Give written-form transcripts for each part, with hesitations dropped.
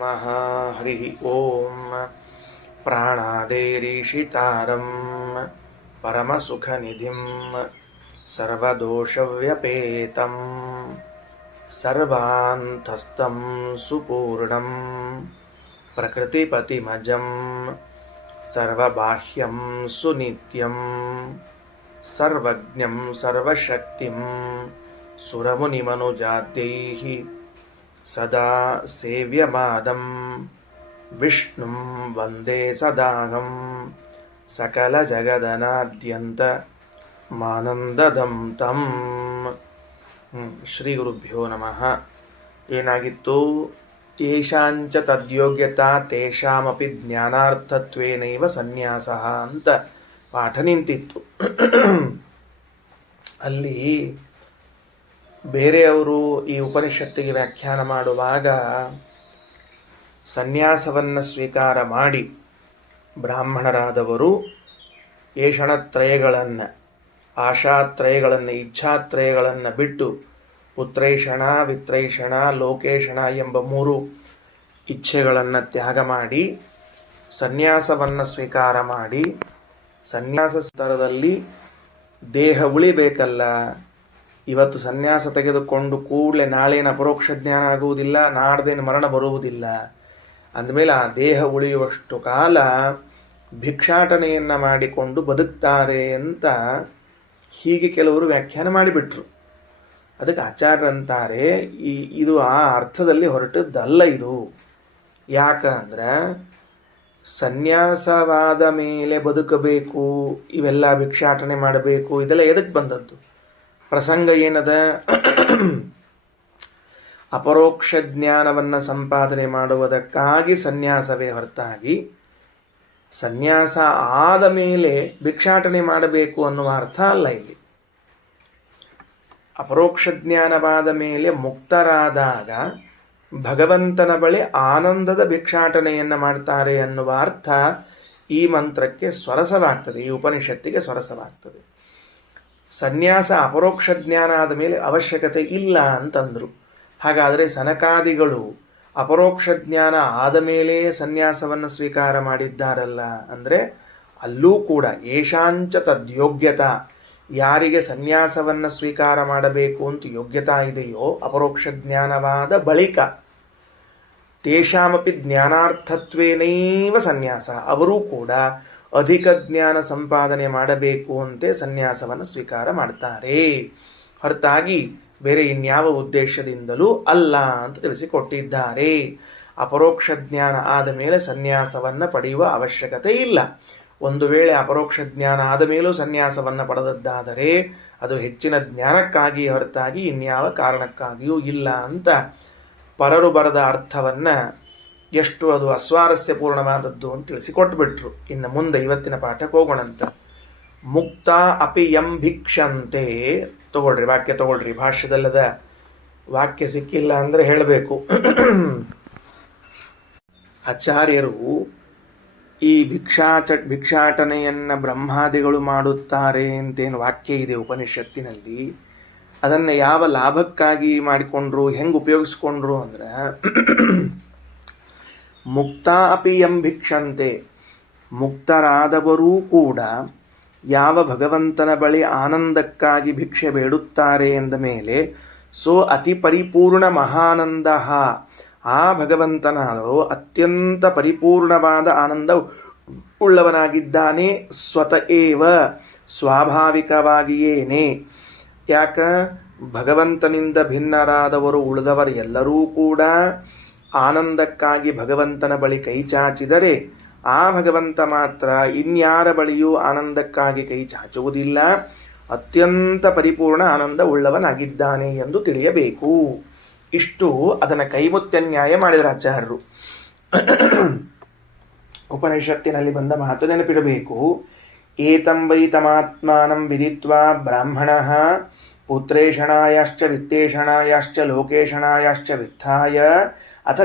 ಹರಿ ಓಂ ಪ್ರಾಣಾದೇರೀಶಿತಾರಂ ಪರಮಸುಖನಿಧಿಂ ಸರ್ವದೋಷವ್ಯಪೇತಂ ಸರ್ವಾಂತಸ್ಥಂ ಸುಪೂರ್ಣಂ ಪ್ರಕೃತಿಪತಿಮಜಂ ಸರ್ವಬಾಹ್ಯಂ ಸುನಿತ್ಯಂ ಸರ್ವಜ್ಞಂ ಸರ್ವಶಕ್ತಿಂ ಸುರಮುನಿಮನುಜಾದ್ಯೈಃ ಸದಾ ಸೇವ್ಯಮಾದಂ ವಿಷ್ಣುಂ ವಂದೇ ಸದಾಹಂ ಸಕಲಜಗದನಾದ್ಯಂತ ಮಾನಂದದಂ ತಂ. ಶ್ರೀ ಗುರುಭ್ಯೋ ನಮಃ. ಏನಾಗಿತ್ತು? ಯೇಷಾಂಚ ತದ್ಯೋಗ್ಯತಾ ತೇಷಾಮಪಿ ಜ್ಞಾನಾರ್ಥತ್ವೇನೈವ ಸನ್ಯಾಸಃ ಅಂತ ಪಾಠ ನಿಂತಿತ್ತು. ಅಲ್ಲಿ ಬೇರೆಯವರು ಈ ಉಪನಿಷತ್ತಿಗೆ ವ್ಯಾಖ್ಯಾನ ಮಾಡುವಾಗ ಸನ್ಯಾಸವನ್ನು ಸ್ವೀಕಾರ ಮಾಡಿ ಬ್ರಾಹ್ಮಣರಾದವರು ಏಷಣತ್ರಯಗಳನ್ನು, ಆಶಾತ್ರಯಗಳನ್ನು, ಇಚ್ಛಾತ್ರಯಗಳನ್ನು ಬಿಟ್ಟು ಪುತ್ರೈಷಣ, ವಿತ್ರೈಷಣ, ಲೋಕೇಶಣ ಎಂಬ 3 ಇಚ್ಛೆಗಳನ್ನು ತ್ಯಾಗ ಮಾಡಿ ಸನ್ಯಾಸವನ್ನು ಸ್ವೀಕಾರ ಮಾಡಿ, ಸನ್ಯಾಸ ಸ್ತರದಲ್ಲಿ ದೇಹ ಉಳಿಬೇಕಲ್ಲ. ಇವತ್ತು ಸನ್ಯಾಸ ತೆಗೆದುಕೊಂಡು ಕೂಡಲೇ ನಾಳೇನು ಅಪರೋಕ್ಷ ಜ್ಞಾನ ಆಗುವುದಿಲ್ಲ, ನಾಡ್ದೇನು ಮರಣ ಬರುವುದಿಲ್ಲ. ಅಂದಮೇಲೆ ಆ ದೇಹ ಉಳಿಯುವಷ್ಟು ಕಾಲ ಭಿಕ್ಷಾಟನೆಯನ್ನು ಮಾಡಿಕೊಂಡು ಬದುಕ್ತಾರೆ ಅಂತ ಹೀಗೆ ಕೆಲವರು ವ್ಯಾಖ್ಯಾನ ಮಾಡಿಬಿಟ್ರು. ಅದಕ್ಕೆ ಆಚಾರ್ಯರಂತಾರೆ, ಇದು ಆ ಅರ್ಥದಲ್ಲಿ ಹೊರಟದ್ದಲ್ಲ. ಇದು ಯಾಕಂದ್ರೆ ಸನ್ಯಾಸವಾದ ಮೇಲೆ ಬದುಕಬೇಕು, ಇವೆಲ್ಲ ಭಿಕ್ಷಾಟನೆ ಮಾಡಬೇಕು, ಇದೆಲ್ಲ ಎದಕ್ಕೆ ಬಂದದ್ದು? ಪ್ರಸಂಗ ಏನದ? ಅಪರೋಕ್ಷ ಜ್ಞಾನವನ್ನು ಸಂಪಾದನೆ ಮಾಡುವುದಕ್ಕಾಗಿ ಸನ್ಯಾಸವೇ ಹೊರತಾಗಿ ಸನ್ಯಾಸ ಆದ ಮೇಲೆ ಭಿಕ್ಷಾಟನೆ ಮಾಡಬೇಕು ಅನ್ನುವ ಅರ್ಥ ಅಲ್ಲ ಇಲ್ಲಿ. ಅಪರೋಕ್ಷ ಜ್ಞಾನವಾದ ಮೇಲೆ ಮುಕ್ತರಾದಾಗ ಭಗವಂತನ ಬಳಿ ಆನಂದದ ಭಿಕ್ಷಾಟನೆಯನ್ನು ಮಾಡ್ತಾರೆ ಅನ್ನುವ ಅರ್ಥ ಈ ಮಂತ್ರಕ್ಕೆ ಸ್ವರಸವಾಗ್ತದೆ, ಈ ಉಪನಿಷತ್ತಿಗೆ ಸ್ವರಸವಾಗ್ತದೆ. ಸನ್ಯಾಸ ಅಪರೋಕ್ಷ ಜ್ಞಾನ ಆದ ಮೇಲೆ ಅವಶ್ಯಕತೆ ಇಲ್ಲ ಅಂತಂದರು. ಹಾಗಾದರೆ ಸನಕಾದಿಗಳು ಅಪರೋಕ್ಷ ಜ್ಞಾನ ಆದ ಮೇಲೆ ಸನ್ಯಾಸವನ್ನು ಸ್ವೀಕಾರ ಮಾಡಿದ್ದಾರಲ್ಲ ಅಂದರೆ ಅಲ್ಲೂ ಕೂಡ ಯೇಷಾಂಚ ತದ್ಯೋಗ್ಯತಾ, ಯಾರಿಗೆ ಸನ್ಯಾಸವನ್ನು ಸ್ವೀಕಾರ ಮಾಡಬೇಕು ಅಂತ ಯೋಗ್ಯತಾ ಇದೆಯೋ ಅಪರೋಕ್ಷ ಜ್ಞಾನವಾದ ಬಳಿಕ, ತೇಷಾಮಪಿ ಜ್ಞಾನಾರ್ಥತ್ವೇನೈವ ಸನ್ಯಾಸ, ಅವರೂ ಕೂಡ ಅಧಿಕ ಜ್ಞಾನ ಸಂಪಾದನೆ ಮಾಡಬೇಕು ಅಂತೆ ಸನ್ಯಾಸವನ್ನು ಸ್ವೀಕಾರ ಮಾಡ್ತಾರೆ, ಹೊರತಾಗಿ ಬೇರೆ ಇನ್ಯಾವ ಉದ್ದೇಶದಿಂದಲೂ ಅಲ್ಲ ಅಂತ ತಿಳಿಸಿಕೊಟ್ಟಿದ್ದಾರೆ. ಅಪರೋಕ್ಷ ಜ್ಞಾನ ಆದ ಮೇಲೆ ಸನ್ಯಾಸವನ್ನು ಪಡೆಯುವ ಅವಶ್ಯಕತೆ ಇಲ್ಲ. ಒಂದು ವೇಳೆ ಅಪರೋಕ್ಷ ಜ್ಞಾನ ಆದ ಮೇಲೂ ಸನ್ಯಾಸವನ್ನು ಪಡೆದದ್ದಾದರೆ ಅದು ಹೆಚ್ಚಿನ ಜ್ಞಾನಕ್ಕಾಗಿ ಹೊರತಾಗಿ ಇನ್ಯಾವ ಕಾರಣಕ್ಕಾಗಿಯೂ ಇಲ್ಲ ಅಂತ ಪರರು ಬರದ ಅರ್ಥವನ್ನು ಎಷ್ಟು ಅದು ಅಸ್ವಾರಸ್ಯಪೂರ್ಣವಾದದ್ದು ಅಂತ ತಿಳಿಸಿಕೊಟ್ಬಿಟ್ರು. ಇನ್ನು ಮುಂದೆ ಇವತ್ತಿನ ಪಾಠಕ್ಕೆ ಹೋಗೋಣಂತ. ಮುಕ್ತ ಅಪಿ ಯಂ ಭಿಕ್ಷಂತೆ. ತಗೊಳ್ರಿ ವಾಕ್ಯ, ತಗೊಳ್ರಿ. ಭಾಷ್ಯದಲ್ಲದ ವಾಕ್ಯ ಸಿಕ್ಕಿಲ್ಲ ಅಂದರೆ ಹೇಳಬೇಕು. ಆಚಾರ್ಯರು ಈ ಭಿಕ್ಷಾಟನೆಯನ್ನು ಬ್ರಹ್ಮಾದಿಗಳು ಮಾಡುತ್ತಾರೆ ಅಂತೇನು ವಾಕ್ಯ ಇದೆ ಉಪನಿಷತ್ತಿನಲ್ಲಿ, ಅದನ್ನು ಯಾವ ಲಾಭಕ್ಕಾಗಿ ಮಾಡಿಕೊಂಡ್ರು, ಹೆಂಗೆ ಉಪಯೋಗಿಸ್ಕೊಂಡ್ರು ಅಂದ್ರೆ ಮುಕ್ತ ಅಪಿ ಯಂ ಭಿಕ್ಷಂತೆ, ಮುಕ್ತರಾದವರೂ ಕೂಡ ಯಾವ ಭಗವಂತನ ಬಳಿ ಆನಂದಕ್ಕಾಗಿ ಭಿಕ್ಷೆ ಬೇಡುತ್ತಾರೆ ಎಂದ ಮೇಲೆ ಸೋ ಅತಿ ಪರಿಪೂರ್ಣ ಮಹಾನಂದ, ಆ ಭಗವಂತನಾದರೂ ಅತ್ಯಂತ ಪರಿಪೂರ್ಣವಾದ ಆನಂದ ಉಳ್ಳವನಾಗಿದ್ದಾನೆ. ಸ್ವತಃ ಏವ, ಸ್ವಾಭಾವಿಕವಾಗಿಯೇನೆ. ಯಾಕ? ಭಗವಂತನಿಂದ ಭಿನ್ನರಾದವರು ಉಳಿದವರು ಎಲ್ಲರೂ ಕೂಡ ಆನಂದಕ್ಕಾಗಿ ಭಗವಂತನ ಬಳಿ ಕೈ ಚಾಚಿದರೆ ಆ ಭಗವಂತ ಮಾತ್ರ ಇನ್ಯಾರ ಬಳಿಯೂ ಆನಂದಕ್ಕಾಗಿ ಕೈ ಚಾಚುವುದಿಲ್ಲ, ಅತ್ಯಂತ ಪರಿಪೂರ್ಣ ಆನಂದ ಉಳ್ಳವನಾಗಿದ್ದಾನೆ ಎಂದು ತಿಳಿಯಬೇಕು. ಇಷ್ಟು ಅದನ್ನು ಕೈಮುತ್ಯ ನ್ಯಾಯ ಮಾಡಿದರೆ ಆಚಾರ್ಯರು. ಉಪನಿಷತ್ತಿನಲ್ಲಿ ಬಂದ ಮಾತು ನೆನಪಿಡಬೇಕು. ಏತಂ ವೈ ತಮಾತ್ಮಾನಂ ವಿದಿತ್ವಾ ಬ್ರಾಹ್ಮಣಃ ಪುತ್ರೇಷಣಾಯಾಶ್ಚ ವಿತ್ತೇಷಣಾಯಾಶ್ಚ ಲೋಕೇಷಣಾಯಾಶ್ಚ ವಿತ್ಥಾಯ ಅಥ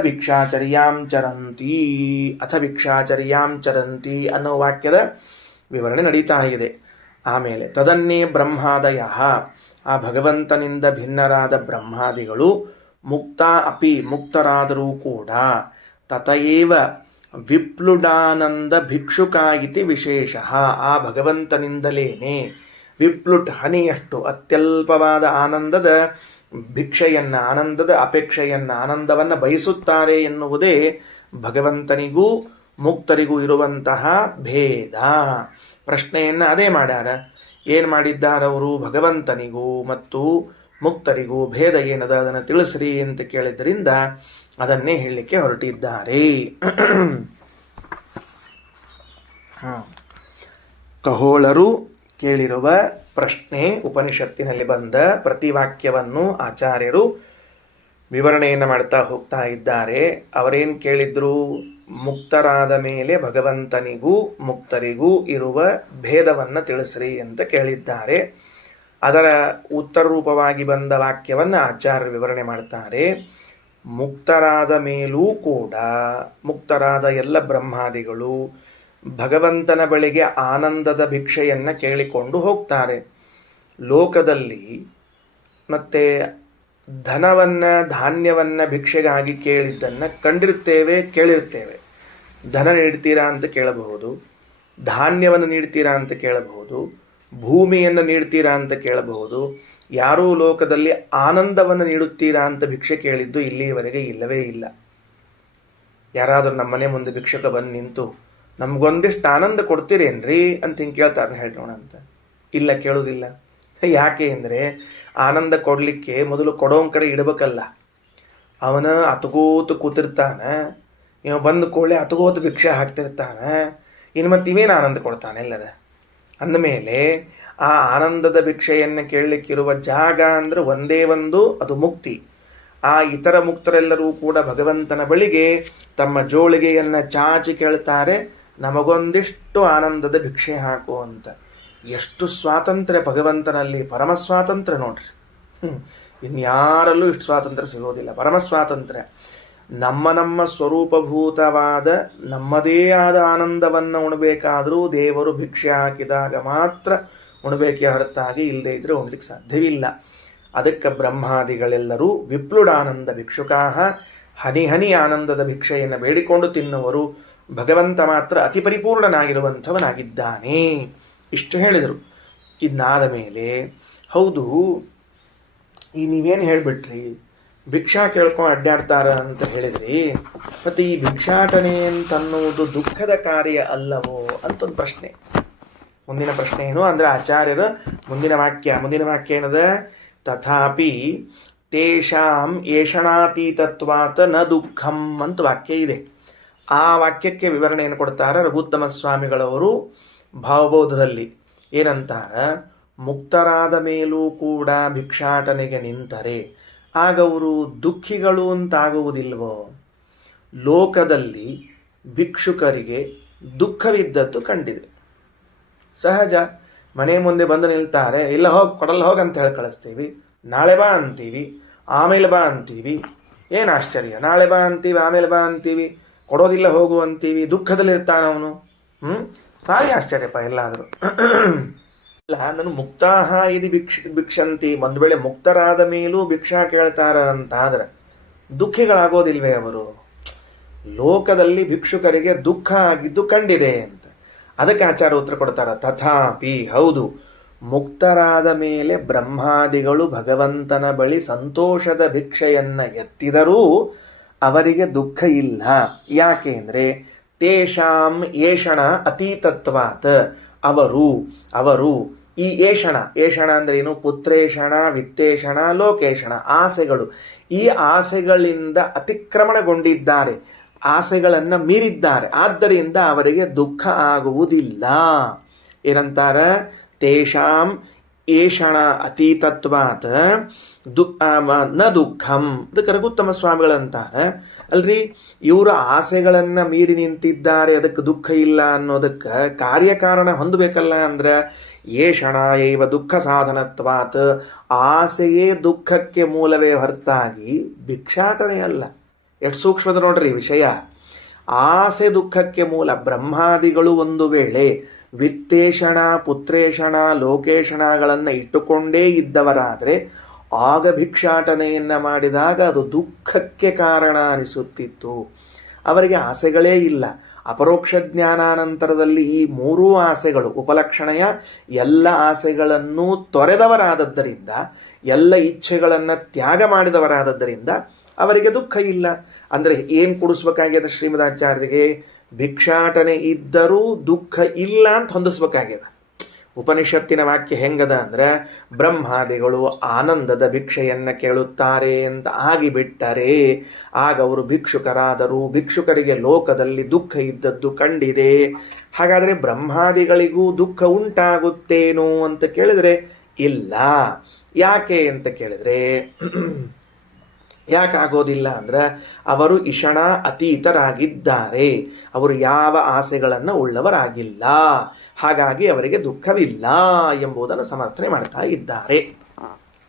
ಭಿಕ್ಷಾಚರ್ಯಾಂ ಚರಂತಿ ಅನ್ನೋ ವಾಕ್ಯದ ವಿವರಣೆ ನಡೀತಾ ಇದೆ. ಆಮೇಲೆ ತದನ್ನೇ ಬ್ರಹ್ಮಾದಯ, ಆ ಭಗವಂತನಿಂದ ಭಿನ್ನರಾದ ಬ್ರಹ್ಮಾದಿಗಳು ಮುಕ್ತ ಅಪಿ, ಮುಕ್ತರಾದರೂ ಕೂಡ ತತಯೇವ ವಿಪ್ಲುಡಾನಂದ ಭಿಕ್ಷುಕ ಇತಿ ವಿಶೇಷ. ಆ ಭಗವಂತನಿಂದಲೇನೆ ವಿಪ್ಲುಟ್ ಹನಿಯಷ್ಟು ಅತ್ಯಲ್ಪವಾದ ಆನಂದದ ಭಿಕ್ಷೆಯನ್ನ, ಆನಂದದ ಅಪೇಕ್ಷೆಯನ್ನ, ಆನಂದವನ್ನ ಬಯಸುತ್ತಾರೆ ಎನ್ನುವುದೇ ಭಗವಂತನಿಗೂ ಮುಕ್ತರಿಗೂ ಇರುವಂತಹ ಭೇದ. ಪ್ರಶ್ನೆಯನ್ನ ಅದೇ ಮಾಡ್ಯಾರ. ಏನ್ ಮಾಡಿದ್ದಾರವರು? ಭಗವಂತನಿಗೂ ಮತ್ತು ಮುಕ್ತರಿಗೂ ಭೇದ ಏನದ ಅದನ್ನು ತಿಳಿಸ್ರಿ ಅಂತ ಕೇಳಿದ್ರಿಂದ ಅದನ್ನೇ ಹೇಳಲಿಕ್ಕೆ ಹೊರಟಿದ್ದಾರೆ. ಕಹೋಳರು ಕೇಳಿರುವ ಪ್ರಶ್ನೆ, ಉಪನಿಷತ್ತಿನಲ್ಲಿ ಬಂದ ಪ್ರತಿವಾಕ್ಯವನ್ನು ಆಚಾರ್ಯರು ವಿವರಣೆಯನ್ನು ಮಾಡ್ತಾ ಹೋಗ್ತಾ ಇದ್ದಾರೆ. ಅವರೇನು ಕೇಳಿದ್ರು? ಮುಕ್ತರಾದ ಮೇಲೆ ಭಗವಂತನಿಗೂ ಮುಕ್ತರಿಗೂ ಇರುವ ಭೇದವನ್ನು ತಿಳಿಸ್ರಿ ಅಂತ ಕೇಳಿದ್ದಾರೆ. ಅದರ ಉತ್ತರ ರೂಪವಾಗಿ ಬಂದ ವಾಕ್ಯವನ್ನು ಆಚಾರ್ಯರು ವಿವರಣೆ ಮಾಡ್ತಾರೆ. ಮುಕ್ತರಾದ ಮೇಲೂ ಕೂಡ ಮುಕ್ತರಾದ ಎಲ್ಲ ಬ್ರಹ್ಮಾದಿಗಳು ಭಗವಂತನ ಬಳಿಗೆ ಆನಂದದ ಭಿಕ್ಷೆಯನ್ನು ಕೇಳಿಕೊಂಡು ಹೋಗ್ತಾರೆ. ಲೋಕದಲ್ಲಿ ಮತ್ತೆ ಧನವನ್ನ, ಧಾನ್ಯವನ್ನ ಭಿಕ್ಷೆಗಾಗಿ ಕೇಳಿದ್ದನ್ನು ಕಂಡಿರ್ತೇವೆ, ಕೇಳಿರ್ತೇವೆ. ಧನ ನೀಡ್ತೀರಾ ಅಂತ ಕೇಳಬಹುದು, ಧಾನ್ಯವನ್ನು ನೀಡ್ತೀರಾ ಅಂತ ಕೇಳಬಹುದು, ಭೂಮಿಯನ್ನು ನೀಡ್ತೀರಾ ಅಂತ ಕೇಳಬಹುದು. ಯಾರೂ ಲೋಕದಲ್ಲಿ ಆನಂದವನ್ನು ನೀಡುತ್ತೀರಾ ಅಂತ ಭಿಕ್ಷೆ ಕೇಳಿದ್ದು ಇಲ್ಲಿಯವರೆಗೆ ಇಲ್ಲವೇ ಇಲ್ಲ. ಯಾರಾದರೂ ನಮ್ಮನೆ ಮುಂದೆ ಭಿಕ್ಷಕ ಬಂದು ನಿಂತು ನಮ್ಗೊಂದಿಷ್ಟು ಆನಂದ ಕೊಡ್ತೀರೇನ್ರಿ ಅಂತ ಹಿಂಗೆ ಕೇಳ್ತಾರೆ, ಹೇಳೋಣ ಅಂತ. ಇಲ್ಲ, ಕೇಳೋದಿಲ್ಲ. ಯಾಕೆ ಅಂದರೆ ಆನಂದ ಕೊಡಲಿಕ್ಕೆ ಮೊದಲು ಕೊಡೋನ್ ಕಡೆ ಇಡಬೇಕಲ್ಲ. ಅವನ ಅತಗೋತು ಕೂತಿರ್ತಾನೆ, ಇವ ಬಂದ ಕೂಡಲೇ ಅತಗೋತು ಭಿಕ್ಷೆ ಹಾಕ್ತಿರ್ತಾನೆ. ಇನ್ನು ಮತ್ತೆ ಇವೇನು ಆನಂದ ಕೊಡ್ತಾನೆ ಎಲ್ಲದ ಅಂದಮೇಲೆ ಆ ಆನಂದದ ಭಿಕ್ಷೆಯನ್ನು ಕೇಳಲಿಕ್ಕಿರುವ ಜಾಗ ಅಂದರೆ ಒಂದೇ ಒಂದು, ಅದು ಮುಕ್ತಿ. ಆ ಇತರ ಮುಕ್ತರೆಲ್ಲರೂ ಕೂಡ ಭಗವಂತನ ಬಳಿಗೆ ತಮ್ಮ ಜೋಳಿಗೆಯನ್ನು ಚಾಚಿ ಕೇಳ್ತಾರೆ, ನಮಗೊಂದಿಷ್ಟು ಆನಂದದ ಭಿಕ್ಷೆ ಹಾಕು ಅಂತ. ಎಷ್ಟು ಸ್ವಾತಂತ್ರ್ಯ ಭಗವಂತನಲ್ಲಿ, ಪರಮ ಸ್ವಾತಂತ್ರ್ಯ ನೋಡ್ರಿ. ಇನ್ಯಾರಲ್ಲೂ ಇಷ್ಟು ಸ್ವಾತಂತ್ರ್ಯ ಸಿಗೋದಿಲ್ಲ. ಪರಮ ಸ್ವಾತಂತ್ರ್ಯ. ನಮ್ಮ ಸ್ವರೂಪಭೂತವಾದ ನಮ್ಮದೇ ಆದ ಆನಂದವನ್ನು ಉಣಬೇಕಾದರೂ ದೇವರು ಭಿಕ್ಷೆ ಹಾಕಿದಾಗ ಮಾತ್ರ ಉಣಬೇಕೇ ಹೊರತಾಗಿ ಇಲ್ಲದೆ ಇದ್ರೆ ಉಣ್ಲಿಕ್ಕೆ ಸಾಧ್ಯವಿಲ್ಲ. ಅದಕ್ಕೆ ಬ್ರಹ್ಮಾದಿಗಳೆಲ್ಲರೂ ವಿಪ್ಲುಡಾನಂದ ಭಿಕ್ಷುಕಾಹ, ಹನಿ ಹನಿ ಆನಂದದ ಭಿಕ್ಷೆಯನ್ನು ಬೇಡಿಕೊಂಡು ತಿನ್ನುವರು. ಭಗವಂತ ಮಾತ್ರ ಅತಿ ಪರಿಪೂರ್ಣನಾಗಿರುವಂಥವನಾಗಿದ್ದಾನೆ. ಇಷ್ಟು ಹೇಳಿದರು. ಇದಾದ ಮೇಲೆ ಹೌದು, ಈ ನೀವೇನು ಹೇಳಿಬಿಟ್ರಿ, ಭಿಕ್ಷಾ ಕೇಳ್ಕೊಂಡು ಅಡ್ಡಾಡ್ತಾರ ಅಂತ ಹೇಳಿದ್ರಿ, ಮತ್ತು ಈ ಭಿಕ್ಷಾಟನೆ ಅಂತನ್ನುವುದು ದುಃಖದ ಕಾರ್ಯ ಅಲ್ಲವೋ ಅಂತ ಒಂದು ಪ್ರಶ್ನೆ. ಮುಂದಿನ ಪ್ರಶ್ನೆ ಏನು ಅಂದರೆ ಆಚಾರ್ಯರ ಮುಂದಿನ ವಾಕ್ಯ ಏನದ? ತಥಾಪಿ ತೇಷಾಂ ಏಷಣಾತೀತತ್ವಾತ್ ನ ದುಃಖಂ ಅಂತ ವಾಕ್ಯ ಇದೆ. ಆ ವಾಕ್ಯಕ್ಕೆ ವಿವರಣೆಯನ್ನು ಕೊಡ್ತಾರೆ ರಘುತ್ತಮ ಸ್ವಾಮಿಗಳವರು ಭಾವಬೋಧದಲ್ಲಿ. ಏನಂತಾರ? ಮುಕ್ತರಾದ ಮೇಲೂ ಕೂಡ ಭಿಕ್ಷಾಟನೆಗೆ ನಿಂತರೆ ಆಗ ಅವರು ದುಃಖಿಗಳು ಅಂತಾಗುವುದಿಲ್ವೋ? ಲೋಕದಲ್ಲಿ ಭಿಕ್ಷುಕರಿಗೆ ದುಃಖವಿದ್ದದ್ದು ಕಂಡಿದೆ. ಸಹಜ. ಮನೆ ಮುಂದೆ ಬಂದು ನಿಲ್ತಾರೆ, ಇಲ್ಲ ಹೋಗಿ ಕೊಡಲ್ಲ ಹೋಗಿ ಅಂತ ಹೇಳಿ ಕಳಿಸ್ತೀವಿ. ನಾಳೆ ಬಾ ಅಂತೀವಿ, ಆಮೇಲೆ ಬಾ ಅಂತೀವಿ. ಏನು ಆಶ್ಚರ್ಯ! ನಾಳೆ ಬಾ ಅಂತೀವಿ, ಆಮೇಲೆ ಬಾ ಅಂತೀವಿ, ಕೊಡೋದಿಲ್ಲ ಹೋಗು ಅಂತೀವಿ. ದುಃಖದಲ್ಲಿರ್ತಾನವನು. ಭಾರಿ ಆಶ್ಚರ್ಯಪ್ಪ ಎಲ್ಲಾದರೂ. ಇಲ್ಲ, ನಾನು ಮುಕ್ತಾಹ ಇದು ಭಿಕ್ಷಂತಿ, ಒಂದು ವೇಳೆ ಮುಕ್ತರಾದ ಮೇಲೂ ಭಿಕ್ಷಾ ಕೇಳ್ತಾರ ಅಂತಾದ್ರೆ ದುಃಖಿಗಳಾಗೋದಿಲ್ವೇ ಅವರು? ಲೋಕದಲ್ಲಿ ಭಿಕ್ಷುಕರಿಗೆ ದುಃಖ ಆಗಿದ್ದು ಕಂಡಿದೆ ಅಂತ. ಅದಕ್ಕೆ ಆಚಾರ್ಯ ಉತ್ತರ ಕೊಡ್ತಾರ, ತಥಾಪಿ, ಹೌದು, ಮುಕ್ತರಾದ ಮೇಲೆ ಬ್ರಹ್ಮಾದಿಗಳು ಭಗವಂತನ ಬಳಿ ಸಂತೋಷದ ಭಿಕ್ಷೆಯನ್ನ ಎತ್ತಿದರೂ ಅವರಿಗೆ ದುಃಖ ಇಲ್ಲ. ಯಾಕೆ ಅಂದರೆ ತೇಷಾಂ ಏಷಣ ಅತೀತತ್ವಾತ್, ಅವರು ಈ ಏಷಣ ಅಂದ್ರೆ ಏನು? ಪುತ್ರೇಷಣ, ವಿತ್ತೇಷಣ, ಲೋಕೇಷಣ, ಆಸೆಗಳು. ಈ ಆಸೆಗಳಿಂದ ಅತಿಕ್ರಮಣಗೊಂಡಿದ್ದಾರೆ, ಆಸೆಗಳನ್ನು ಮೀರಿದ್ದಾರೆ. ಆದ್ದರಿಂದ ಅವರಿಗೆ ದುಃಖ ಆಗುವುದಿಲ್ಲ. ಏನಂತಾರ? ತೇಷಾಂ ಏಷಣ ಅತೀತತ್ವಾತ್ ನ ದುಃಖಂ. ಅದಕ್ಕೆ ರಘುತ್ತಮ ಸ್ವಾಮಿಗಳಂತಾರೆ, ಅಲ್ರಿ, ಇವರ ಆಸೆಗಳನ್ನ ಮೀರಿ ನಿಂತಿದ್ದಾರೆ, ಅದಕ್ಕೆ ದುಃಖ ಇಲ್ಲ ಅನ್ನೋದಕ್ಕೆ ಕಾರ್ಯಕಾರಣ ಹೊಂದಬೇಕಲ್ಲ. ಅಂದ್ರೆ ಏಷಣ ಏವ ದುಃಖ ಸಾಧನತ್ವಾತ್, ಆಸೆಯೇ ದುಃಖಕ್ಕೆ ಮೂಲವೇ ಹೊರತಾಗಿ ಭಿಕ್ಷಾಟನೆ ಅಲ್ಲ. ಎಷ್ಟು ಸೂಕ್ಷ್ಮದ ನೋಡ್ರಿ ವಿಷಯ. ಆಸೆ ದುಃಖಕ್ಕೆ ಮೂಲ. ಬ್ರಹ್ಮಾದಿಗಳು ಒಂದು ವೇಳೆ ವಿತ್ತೇಷಣ, ಪುತ್ರೇಷಣ, ಲೋಕೇಷಣಗಳನ್ನು ಇಟ್ಟುಕೊಂಡೇ ಇದ್ದವರಾದರೆ ಆಗ ಭಿಕ್ಷಾಟನೆಯನ್ನ ಮಾಡಿದಾಗ ಅದು ದುಃಖಕ್ಕೆ ಕಾರಣ ಅನಿಸುತ್ತಿತ್ತು. ಅವರಿಗೆ ಆಸೆಗಳೇ ಇಲ್ಲ. ಅಪರೋಕ್ಷ ಜ್ಞಾನಾನಂತರದಲ್ಲಿ ಈ ಮೂರೂ ಆಸೆಗಳು ಉಪಲಕ್ಷಣೆಯ ಎಲ್ಲ ಆಸೆಗಳನ್ನು ತೊರೆದವರಾದದ್ದರಿಂದ, ಎಲ್ಲ ಇಚ್ಛೆಗಳನ್ನು ತ್ಯಾಗ ಮಾಡಿದವರಾದದ್ದರಿಂದ ಅವರಿಗೆ ದುಃಖ ಇಲ್ಲ. ಅಂದರೆ ಏನು ಕೊಡಿಸ್ಬೇಕಾಗ್ಯದ ಶ್ರೀಮದಾಚಾರ್ಯರಿಗೆ? ಭಿಕ್ಷಾಟನೆ ಇದ್ದರೂ ದುಃಖ ಇಲ್ಲ ಅಂತ ಹೊಂದಿಸ್ಬೇಕಾಗ್ಯದ. ಉಪನಿಷತ್ತಿನ ವಾಕ್ಯ ಹೆಂಗದ ಅಂದ್ರೆ, ಬ್ರಹ್ಮಾದಿಗಳು ಆನಂದದ ಭಿಕ್ಷೆಯನ್ನ ಕೇಳುತ್ತಾರೆ ಅಂತ ಆಗಿಬಿಟ್ಟರೆ ಆಗ ಅವರು ಭಿಕ್ಷುಕರಾದರು. ಭಿಕ್ಷುಕರಿಗೆ ಲೋಕದಲ್ಲಿ ದುಃಖ ಇದ್ದದ್ದು ಕಂಡಿದೆ. ಹಾಗಾದರೆ ಬ್ರಹ್ಮಾದಿಗಳಿಗೂ ದುಃಖ ಉಂಟಾಗುತ್ತೇನೋ ಅಂತ ಕೇಳಿದ್ರೆ ಇಲ್ಲ. ಯಾಕೆ ಅಂತ ಕೇಳಿದ್ರೆ ಯಾಕಾಗೋದಿಲ್ಲ ಅಂದ್ರೆ, ಅವರು ಇಷಣ ಅತೀತರಾಗಿದ್ದಾರೆ. ಅವರು ಯಾವ ಆಸೆಗಳನ್ನು ಉಳ್ಳವರಾಗಿಲ್ಲ. ಹಾಗಾಗಿ ಅವರಿಗೆ ದುಃಖವಿಲ್ಲ ಎಂಬುದನ್ನು ಸಮರ್ಥನೆ ಮಾಡ್ತಾ ಇದ್ದಾರೆ.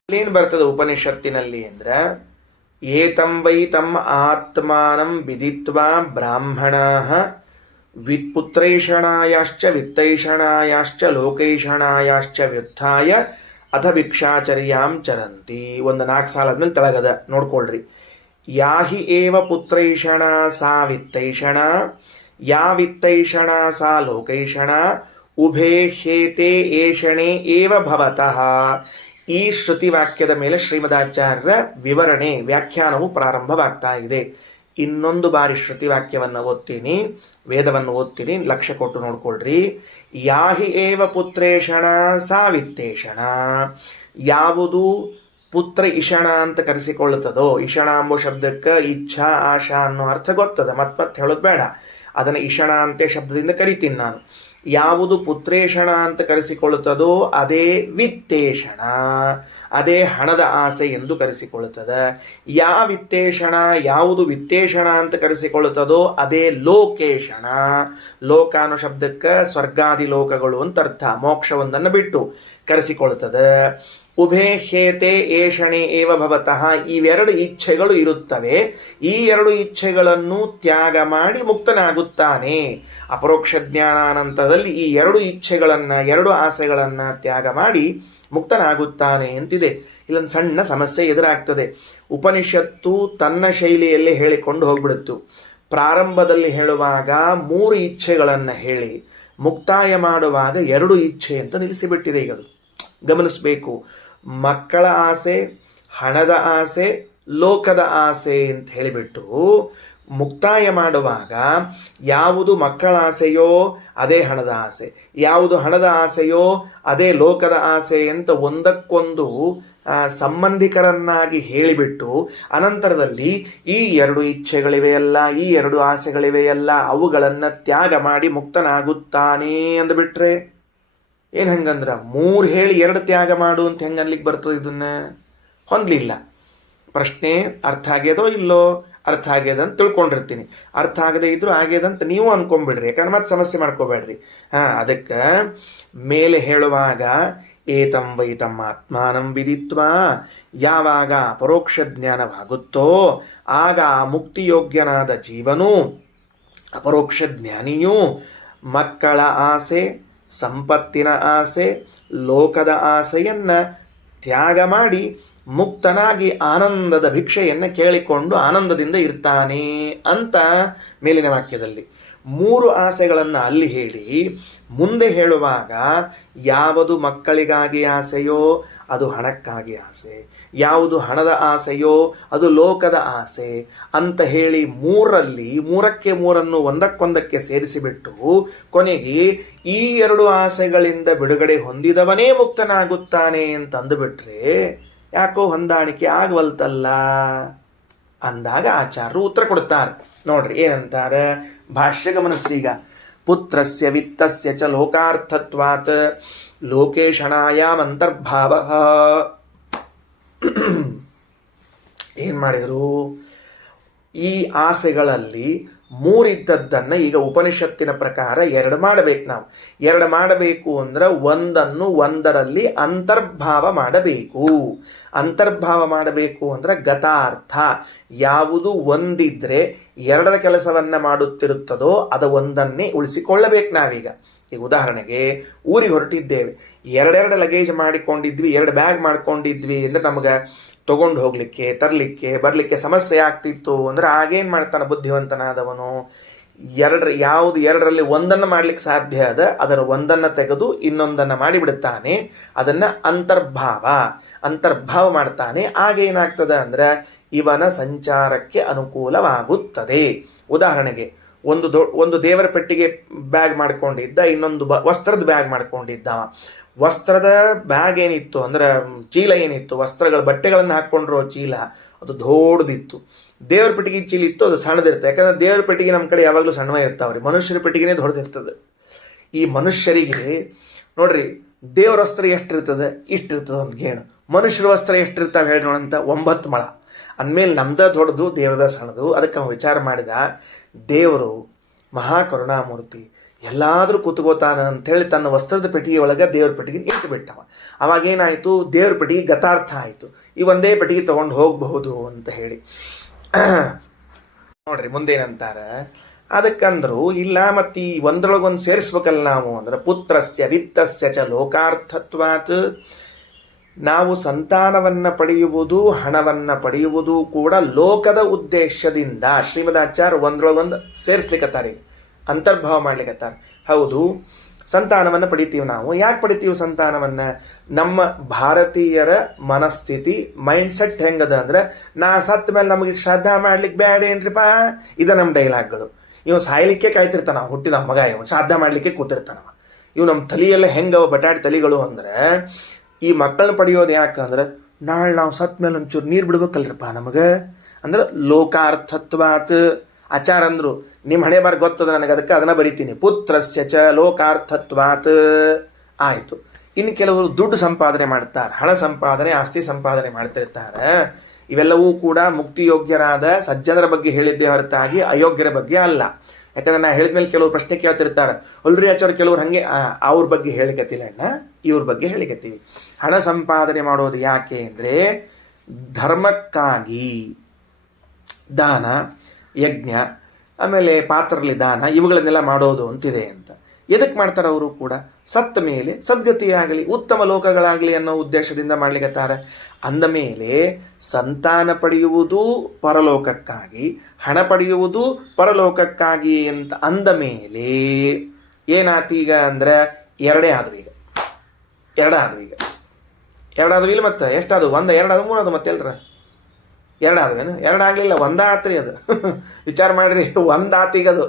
ಏನ್ ಬರ್ತದೆ ಉಪನಿಷತ್ತಿನಲ್ಲಿ ಅಂದ್ರೆ, ಏತಂ ವೈ ತಮ್ಮ ಆತ್ಮಾನಂ ವಿದಿತ್ವಾ ಬ್ರಾಹ್ಮಣಾಃ ಪುತ್ರೈಷಣಾಯಾಶ್ಚ ವಿತ್ತೈಷಣಾಯಾಶ್ಚ ಲೋಕೈಷಣಾಯಾಶ್ಚ ವ್ಯುತ್ಥಾಯ ಅಥ ಭಿಕ್ಷಾಚರ್ಯಾಂ ಚರಂತಿ. ಒಂದು 4 ಸಾಲ ಆದ್ಮೇಲೆ ತೆಳಗದ ನೋಡ್ಕೊಳ್ರಿ. ಯಾಹಿ ಏವ ಪುತ್ರೈಷಣ ಸಾ ವಿತ್ತೈಷಣ, ಯಾ ವಿತ್ತೈಷಣ ಸಾ ಲೋಕೈಷಣ, ಉಭೇ ಹೇತೆ ಏಷಣೆ ಏವ ಭವತಃ. ಈ ಶ್ರುತಿ ವಾಕ್ಯದ ಮೇಲೆ ಶ್ರೀಮದಾಚಾರ್ಯರ ವಿವರಣೆ, ವ್ಯಾಖ್ಯಾನವು ಪ್ರಾರಂಭವಾಗ್ತಾ ಇದೆ. ಇನ್ನೊಂದು ಬಾರಿ ಶ್ರುತಿ ವಾಕ್ಯವನ್ನು ಓದ್ತೀನಿ, ವೇದವನ್ನು ಓದ್ತೀನಿ, ಲಕ್ಷ್ಯ ಕೊಟ್ಟು ನೋಡ್ಕೊಳ್ರಿ. ಯಾಹಿ ಏವ ಪುತ್ರೇಷಣ ಸಾ ವಿತ್ತೇಷಣ. ಯಾವುದು ಪುತ್ರ ಇಷಣ ಅಂತ ಕರೆಸಿಕೊಳ್ಳುತ್ತದೋ, ಇಷಣ ಎಂಬ ಶಬ್ದಕ್ಕೆ ಇಚ್ಛಾ ಆಶಾ ಅನ್ನೋ ಅರ್ಥ ಗೊತ್ತದ, ಮತ್ತೆ ಹೇಳೋದು ಬೇಡ. ಅದನ್ನು ಇಷಣ ಅಂತೆ ಶಬ್ದದಿಂದ ಕರಿತೀನಿ ನಾನು. ಯಾವುದು ಪುತ್ರೇಷಣ ಅಂತ ಕರೆಸಿಕೊಳ್ಳುತ್ತದೋ ಅದೇ ವಿತ್ತೇಷಣ, ಅದೇ ಹಣದ ಆಸೆ ಎಂದು ಕರೆಸಿಕೊಳ್ಳುತ್ತದೆ. ವಿತ್ತೇಷಣ, ಯಾವುದು ವಿತ್ತೇಷಣ ಅಂತ ಕರೆಸಿಕೊಳ್ಳುತ್ತದೋ ಅದೇ ಲೋಕೇಶಣ. ಲೋಕ ಅನ್ನೋ ಶಬ್ದಕ್ಕೆ ಸ್ವರ್ಗಾದಿ ಲೋಕಗಳು ಅಂತ ಅರ್ಥ, ಮೋಕ್ಷವೊಂದನ್ನು ಬಿಟ್ಟು ಕರೆಸಿಕೊಳ್ಳುತ್ತದೆ. ಉಭೇ ಹೇತೆ ಏಷಣೆ ಏವ ಭವತಃ. ಇವೆರಡು ಇಚ್ಛೆಗಳು ಇರುತ್ತವೆ. ಈ 2 ಇಚ್ಛೆಗಳನ್ನು ತ್ಯಾಗ ಮಾಡಿ ಮುಕ್ತನಾಗುತ್ತಾನೆ. ಅಪರೋಕ್ಷ ಜ್ಞಾನಾನಂತರದಲ್ಲಿ ಈ 2 ಇಚ್ಛೆಗಳನ್ನು, 2 ಆಸೆಗಳನ್ನು ತ್ಯಾಗ ಮಾಡಿ ಮುಕ್ತನಾಗುತ್ತಾನೆ ಅಂತಿದೆ. ಇಲ್ಲೊಂದು ಸಣ್ಣ ಸಮಸ್ಯೆ ಎದುರಾಗ್ತದೆ. ಉಪನಿಷತ್ತು ತನ್ನ ಶೈಲಿಯಲ್ಲಿ ಹೇಳಿಕೊಂಡು ಹೋಗ್ಬಿಡುತ್ತು. ಪ್ರಾರಂಭದಲ್ಲಿ ಹೇಳುವಾಗ 3 ಇಚ್ಛೆಗಳನ್ನು ಹೇಳಿ ಮುಕ್ತಾಯ ಮಾಡುವಾಗ 2 ಇಚ್ಛೆ ಅಂತ ನಿಲ್ಲಿಸಿಬಿಟ್ಟಿದೆ. ಈಗ ಅದು ಗಮನಿಸಬೇಕು. ಮಕ್ಕಳ ಆಸೆ, ಹಣದ ಆಸೆ, ಲೋಕದ ಆಸೆ ಅಂತ ಹೇಳಿಬಿಟ್ಟು ಮುಕ್ತಾಯ ಮಾಡುವಾಗ ಯಾವುದು ಮಕ್ಕಳ ಆಸೆಯೋ ಅದೇ ಹಣದ ಆಸೆ, ಯಾವುದು ಹಣದ ಆಸೆಯೋ ಅದೇ ಲೋಕದ ಆಸೆ ಅಂತ ಒಂದಕ್ಕೊಂದು ಸಂಬಂಧಿಕರನ್ನಾಗಿ ಹೇಳಿಬಿಟ್ಟು ಅನಂತರದಲ್ಲಿ ಈ 2 ಇಚ್ಛೆಗಳಿವೆಯಲ್ಲ, ಈ 2 ಆಸೆಗಳಿವೆಯಲ್ಲ, ಅವುಗಳನ್ನು ತ್ಯಾಗ ಮಾಡಿ ಮುಕ್ತನಾಗುತ್ತಾನೆ ಅಂದ್ಬಿಟ್ರೆ ಏನು ಹಂಗಂದ್ರ 3 ಹೇಳಿ 2 ತ್ಯಾಗ ಮಾಡು ಅಂತ ಹೆಂಗೆ ಅನ್ಲಿಕ್ಕೆ ಬರ್ತದೆ? ಇದನ್ನ ಹೊಂದಲಿಲ್ಲ. ಪ್ರಶ್ನೆ ಅರ್ಥ ಆಗ್ಯದೋ ಇಲ್ಲೋ? ಅರ್ಥ ಆಗ್ಯದ ಅಂತ ತಿಳ್ಕೊಂಡಿರ್ತೀನಿ. ಅರ್ಥ ಆಗದೆ ಇದ್ರು ಆಗ್ಯದಂತ ನೀವು ಅನ್ಕೊಂಡ್ಬಿಡ್ರಿ, ಯಾಕಂದ್ರೆ ಮತ್ತೆ ಸಮಸ್ಯೆ ಮಾಡ್ಕೋಬೇಡ್ರಿ. ಅದಕ್ಕೆ ಮೇಲೆ ಹೇಳುವಾಗ ಏತಂ ವೈ ತಮ್ಮ ಆತ್ಮಾನಂ ವಿದಿತ್ವಾ, ಯಾವಾಗ ಪರೋಕ್ಷ ಜ್ಞಾನವಾಗುತ್ತೋ ಆಗ ಮುಕ್ತಿಯೋಗ್ಯನಾದ ಜೀವನು, ಅಪರೋಕ್ಷ ಜ್ಞಾನಿಯು ಮಕ್ಕಳ ಆಸೆ, ಸಂಪತ್ತಿನ ಆಸೆ, ಲೋಕದ ಆಸೆಯನ್ನ ತ್ಯಾಗ ಮಾಡಿ ಮುಕ್ತನಾಗಿ ಆನಂದದ ಭಿಕ್ಷೆಯನ್ನು ಕೇಳಿಕೊಂಡು ಆನಂದದಿಂದ ಇರ್ತಾನೆ ಅಂತ ಮೇಲಿನ ವಾಕ್ಯದಲ್ಲಿ 3 ಆಸೆಗಳನ್ನು ಅಲ್ಲಿ ಹೇಳಿ ಮುಂದೆ ಹೇಳುವಾಗ ಯಾವುದು ಮಕ್ಕಳಿಗಾಗಿ ಆಸೆಯೋ ಅದು ಹಣಕ್ಕಾಗಿ ಆಸೆ, ಯಾವುದು ಹಣದ ಆಸೆಯೋ ಅದು ಲೋಕದ ಆಸೆ ಅಂತ ಹೇಳಿ 3ಕ್ಕೆ 3 ಒಂದಕ್ಕೊಂದಕ್ಕೆ ಸೇರಿಸಿಬಿಟ್ಟು ಕೊನೆಗೆ ಈ 2 ಆಸೆಗಳಿಂದ ಬಿಡುಗಡೆ ಹೊಂದಿದವನೇ ಮುಕ್ತನಾಗುತ್ತಾನೆ ಅಂತ ಅಂದುಬಿಟ್ರೆ ಯಾಕೋ ಹೊಂದಾಣಿಕೆ ಆಗವಲ್ತಲ್ಲ ಅಂದಾಗ ಆಚಾರ್ಯರು ಉತ್ತರ ಕೊಡ್ತಾರೆ. ನೋಡ್ರಿ ಏನಂತಾರೆ, ಭಾಷ್ಯ ಗಮನಿಸ್ರೀಗ. ಪುತ್ರಸ್ಯ ವಿತ್ತಸ್ಯ ಚ ಲೋಕಾರ್ಥತ್ವಾತ್ ಲೋಕೇಶಣಾಯಾಮಂತರ್ಭಾವ. ಏನ್ ಮಾಡಿದ್ರು? ಈ ಆಸೆಗಳಲ್ಲಿ 3 ಇದ್ದದ್ದನ್ನು ಈಗ ಉಪನಿಷತ್ತಿನ ಪ್ರಕಾರ 2 ಮಾಡಬೇಕು. ನಾವು 2 ಮಾಡಬೇಕು ಅಂದ್ರೆ ಒಂದನ್ನು ಒಂದರಲ್ಲಿ ಅಂತರ್ಭಾವ ಮಾಡಬೇಕು. ಅಂತರ್ಭಾವ ಮಾಡಬೇಕು ಅಂದ್ರೆ ಗತಾರ್ಥ. ಯಾವುದು ಒಂದಿದ್ರೆ ಎರಡರ ಕೆಲಸವನ್ನ ಮಾಡುತ್ತಿರುತ್ತದೋ ಅದು ಒಂದನ್ನೇ ಉಳಿಸಿಕೊಳ್ಳಬೇಕು ನಾವೀಗ. ಈಗ ಉದಾಹರಣೆಗೆ ಊರಿಗೆ ಹೊರಟಿದ್ದೇವೆ, ಎರಡೆರಡು ಲಗೇಜ್ ಮಾಡಿಕೊಂಡಿದ್ವಿ, ಎರಡು ಬ್ಯಾಗ್ ಮಾಡ್ಕೊಂಡಿದ್ವಿ ಅಂದ್ರೆ ನಮ್ಗೆ ತಗೊಂಡು ಹೋಗ್ಲಿಕ್ಕೆ ತರಲಿಕ್ಕೆ ಬರಲಿಕ್ಕೆ ಸಮಸ್ಯೆ ಆಗ್ತಿತ್ತು ಅಂದ್ರೆ ಆಗೇನು ಮಾಡ್ತಾನೆ ಬುದ್ಧಿವಂತನಾದವನು, ಯಾವುದು ಎರಡರಲ್ಲಿ ಒಂದನ್ನು ಮಾಡ್ಲಿಕ್ಕೆ ಸಾಧ್ಯ ಅದ ಅದರ ಒಂದನ್ನು ತೆಗೆದು ಇನ್ನೊಂದನ್ನು ಮಾಡಿಬಿಡುತ್ತಾನೆ. ಅದನ್ನ ಅಂತರ್ಭಾವ ಮಾಡ್ತಾನೆ. ಆಗೇನಾಗ್ತದೆ ಅಂದ್ರೆ ಇವನ ಸಂಚಾರಕ್ಕೆ ಅನುಕೂಲವಾಗುತ್ತದೆ. ಉದಾಹರಣೆಗೆ ಒಂದು ದೇವರ ಪೆಟ್ಟಿಗೆ ಬ್ಯಾಗ್ ಮಾಡ್ಕೊಂಡಿದ್ದ, ಇನ್ನೊಂದು ವಸ್ತ್ರದ ಬ್ಯಾಗ್ ಮಾಡ್ಕೊಂಡಿದ್ದವ. ವಸ್ತ್ರದ ಬ್ಯಾಗ್ ಏನಿತ್ತು ಅಂದ್ರೆ ಚೀಲ ಏನಿತ್ತು, ವಸ್ತ್ರಗಳ ಬಟ್ಟೆಗಳನ್ನು ಹಾಕ್ಕೊಂಡಿರೋ ಚೀಲ ಅದು ದೊಡ್ಡದಿತ್ತು. ದೇವ್ರ ಪೆಟ್ಟಿಗೆ ಚೀಲ ಇತ್ತು, ಅದು ಸಣ್ಣದಿರುತ್ತೆ. ಯಾಕಂದ್ರೆ ದೇವ್ರ ಪೆಟ್ಟಿಗೆ ನಮ್ಮ ಕಡೆ ಯಾವಾಗಲೂ ಸಣ್ಣವೇ ಇರ್ತಾವ್ರಿ, ಮನುಷ್ಯರ ಪೆಟ್ಟಿಗೆನೇ ದೊಡ್ಡದಿರ್ತದೆ. ಈ ಮನುಷ್ಯರಿಗೆ ನೋಡ್ರಿ, ದೇವ್ರ ವಸ್ತ್ರ ಎಷ್ಟಿರ್ತದೆ, ಇಷ್ಟಿರ್ತದೆ ಒಂದು ಗೇಣು. ಮನುಷ್ಯರ ವಸ್ತ್ರ ಎಷ್ಟಿರ್ತಾವೆ ಹೇಳಿ ನೋಡಂತ, 9 ಮೊಳ. ಅಂದಮೇಲೆ ನಮ್ದ ದೊಡ್ಡದು, ದೇವ್ರದ ಸಣ್ಣದು. ಅದಕ್ಕೆ ಅವನು ವಿಚಾರ ಮಾಡಿದ, ದೇವರು ಮಹಾಕರುಣಾಮೂರ್ತಿ, ಎಲ್ಲಾದ್ರೂ ಕೂತ್ಕೋತಾನ ಅಂತೇಳಿ ತನ್ನ ವಸ್ತ್ರದ ಪೆಟ್ಟಿಗೆ ಒಳಗೆ ದೇವ್ರ ಪೆಟ್ಟಿಗೆ ಇಟ್ಟು ಬಿಟ್ಟವ. ಅವಾಗೇನಾಯಿತು, ದೇವ್ರ ಪೆಟ್ಟಿಗೆ ಗತಾರ್ಥ ಆಯಿತು. ಈ ಒಂದೇ ಪೆಟ್ಟಿಗೆ ತಗೊಂಡು ಹೋಗಬಹುದು ಅಂತ ಹೇಳಿ. ನೋಡ್ರಿ ಮುಂದೇನಂತಾರ, ಅದಕ್ಕಂದ್ರು ಇಲ್ಲ, ಮತ್ತೆ ಈ ಒಂದ್ರೊಳಗೊಂದು ಸೇರಿಸ್ಬೇಕಲ್ಲ ನಾವು ಅಂದ್ರೆ, ಪುತ್ರಸ್ಯ ವಿತ್ತಸ್ಯ ಚ ಲೋಕಾರ್ಥತ್ವಾತ್. ನಾವು ಸಂತಾನವನ್ನ ಪಡೆಯುವುದು, ಹಣವನ್ನ ಪಡೆಯುವುದು ಕೂಡ ಲೋಕದ ಉದ್ದೇಶದಿಂದ. ಶ್ರೀಮದಾಚಾರ್ಯ ಒಂದ್ರೊಳಗೊಂದು ಸೇರಿಸ್ಲಿಕ್ಕತ್ತಾರೆ, ಅಂತರ್ಭಾವ ಮಾಡ್ಲಿಕ್ಕತ್ತಾರ. ಹೌದು, ಸಂತಾನವನ್ನು ಪಡಿತೀವಿ ನಾವು. ಯಾಕೆ ಪಡಿತೀವಿ ಸಂತಾನವನ್ನ? ನಮ್ಮ ಭಾರತೀಯರ ಮನಸ್ಥಿತಿ ಮೈಂಡ್ಸೆಟ್ ಹೆಂಗದ ಅಂದ್ರೆ, ನಾ ಸತ್ತ ಮೇಲೆ ನಮಗೆ ಶ್ರದ್ಧಾ ಮಾಡ್ಲಿಕ್ಕೆ ಬೇಡ ಏನ್ರಿಪ್ಪ, ಇದ ನಮ್ಮ ಡೈಲಾಗ್ಗಳು. ಇವ್ ಸಾಯ್ಲಿಕ್ಕೆ ಕಾಯ್ತಿರ್ತಾನ, ಹುಟ್ಟಿದ ಮಗ ಇವ್ ಶ್ರಾದ್ದ ಮಾಡ್ಲಿಕ್ಕೆ ಕೂತಿರ್ತಾನವ. ಇವು ನಮ್ಮ ತಲೆಯೆಲ್ಲ ಹೆಂಗವ ಬಟಾಟಿ ತಲೆಗಳು ಅಂದ್ರೆ, ಈ ಮಕ್ಕಳನ್ನ ಪಡೆಯೋದು ಯಾಕಂದ್ರೆ ನಾಳೆ ನಾವು ಸತ್ ಮೇಲೆ ಒಂಚೂರು ನೀರು ಬಿಡ್ಬೇಕಲ್ರಪ್ಪ ನಮಗೆ ಅಂದ್ರೆ ಲೋಕಾರ್ಥತ್ವಾತ್. ಆಚಾರ ಅಂದ್ರು, ನಿಮ್ಮ ಹಣೆ ಬಾರ್ ಗೊತ್ತದ ನನಗೆ, ಅದಕ್ಕೆ ಅದನ್ನ ಬರಿತೀನಿ. ಪುತ್ರಸ್ಯ ಚ ಲೋಕಾರ್ಥತ್ವಾತ್ ಆಯ್ತು. ಇನ್ನು ಕೆಲವರು ದುಡ್ಡು ಸಂಪಾದನೆ ಮಾಡ್ತಾರೆ, ಹಣ ಸಂಪಾದನೆ, ಆಸ್ತಿ ಸಂಪಾದನೆ ಮಾಡ್ತಿರ್ತಾರೆ. ಇವೆಲ್ಲವೂ ಕೂಡ ಮುಕ್ತಿಯೋಗ್ಯರಾದ ಸಜ್ಜನರ ಬಗ್ಗೆ ಹೇಳಿದ್ದೇ ಹೊರತಾಗಿ ಅಯೋಗ್ಯರ ಬಗ್ಗೆ ಅಲ್ಲ. ಯಾಕಂದ್ರೆ ನಾ ಹೇಳಿದ್ಮೇಲೆ ಕೆಲವರು ಪ್ರಶ್ನೆ ಕೇಳ್ತಿರ್ತಾರೆ, ಅಲ್ರಿ ಆಚಾರ ಕೆಲವ್ರು ಹಂಗೆ, ಅವ್ರ ಬಗ್ಗೆ ಹೇಳಿಕತ್ತಿಲ್ಲ ಅಣ್ಣ, ಇವ್ರ ಬಗ್ಗೆ ಹೇಳಿಕತ್ತೀವಿ. ಹಣ ಸಂಪಾದನೆ ಮಾಡೋದು ಯಾಕೆ ಅಂದ್ರೆ ಧರ್ಮಕ್ಕಾಗಿ. ದಾನ, ಯಜ್ಞ, ಆಮೇಲೆ ಪಾತ್ರರಲ್ಲಿ ದಾನ, ಇವುಗಳನ್ನೆಲ್ಲ ಮಾಡೋದು ಅಂತಿದೆ ಅಂತ. ಎದಕ್ಕೆ ಮಾಡ್ತಾರೆ ಅವರು ಕೂಡ? ಸತ್ತ ಮೇಲೆ ಸದ್ಗತಿಯಾಗಲಿ, ಉತ್ತಮ ಲೋಕಗಳಾಗಲಿ ಅನ್ನೋ ಉದ್ದೇಶದಿಂದ ಮಾಡ್ಲಿಕ್ಕತ್ತಾರೆ. ಅಂದ ಮೇಲೆ ಸಂತಾನ ಪಡೆಯುವುದು ಪರಲೋಕಕ್ಕಾಗಿ, ಹಣ ಪಡೆಯುವುದು ಪರಲೋಕಕ್ಕಾಗಿ ಅಂತ ಅಂದ ಮೇಲೆ ಏನಾತೀಗ ಅಂದ್ರೆ ಎರಡೇ ಆದ್ವು ಈಗ. ಎರಡಾದ್ವು ಇಲ್ಲ, ಮತ್ತೆ ಎಷ್ಟಾದವು? 1, 2, 3 ಮತ್ತೆ ಎಲ್ರ ಎರಡಾದ್ವೇನು? ಎರಡಾಗ್ಲಿಲ್ಲ, ಒಂದಾತ್ರಿ ಅದು. ವಿಚಾರ ಮಾಡ್ರಿ, ಒಂದಾತೀಗದು.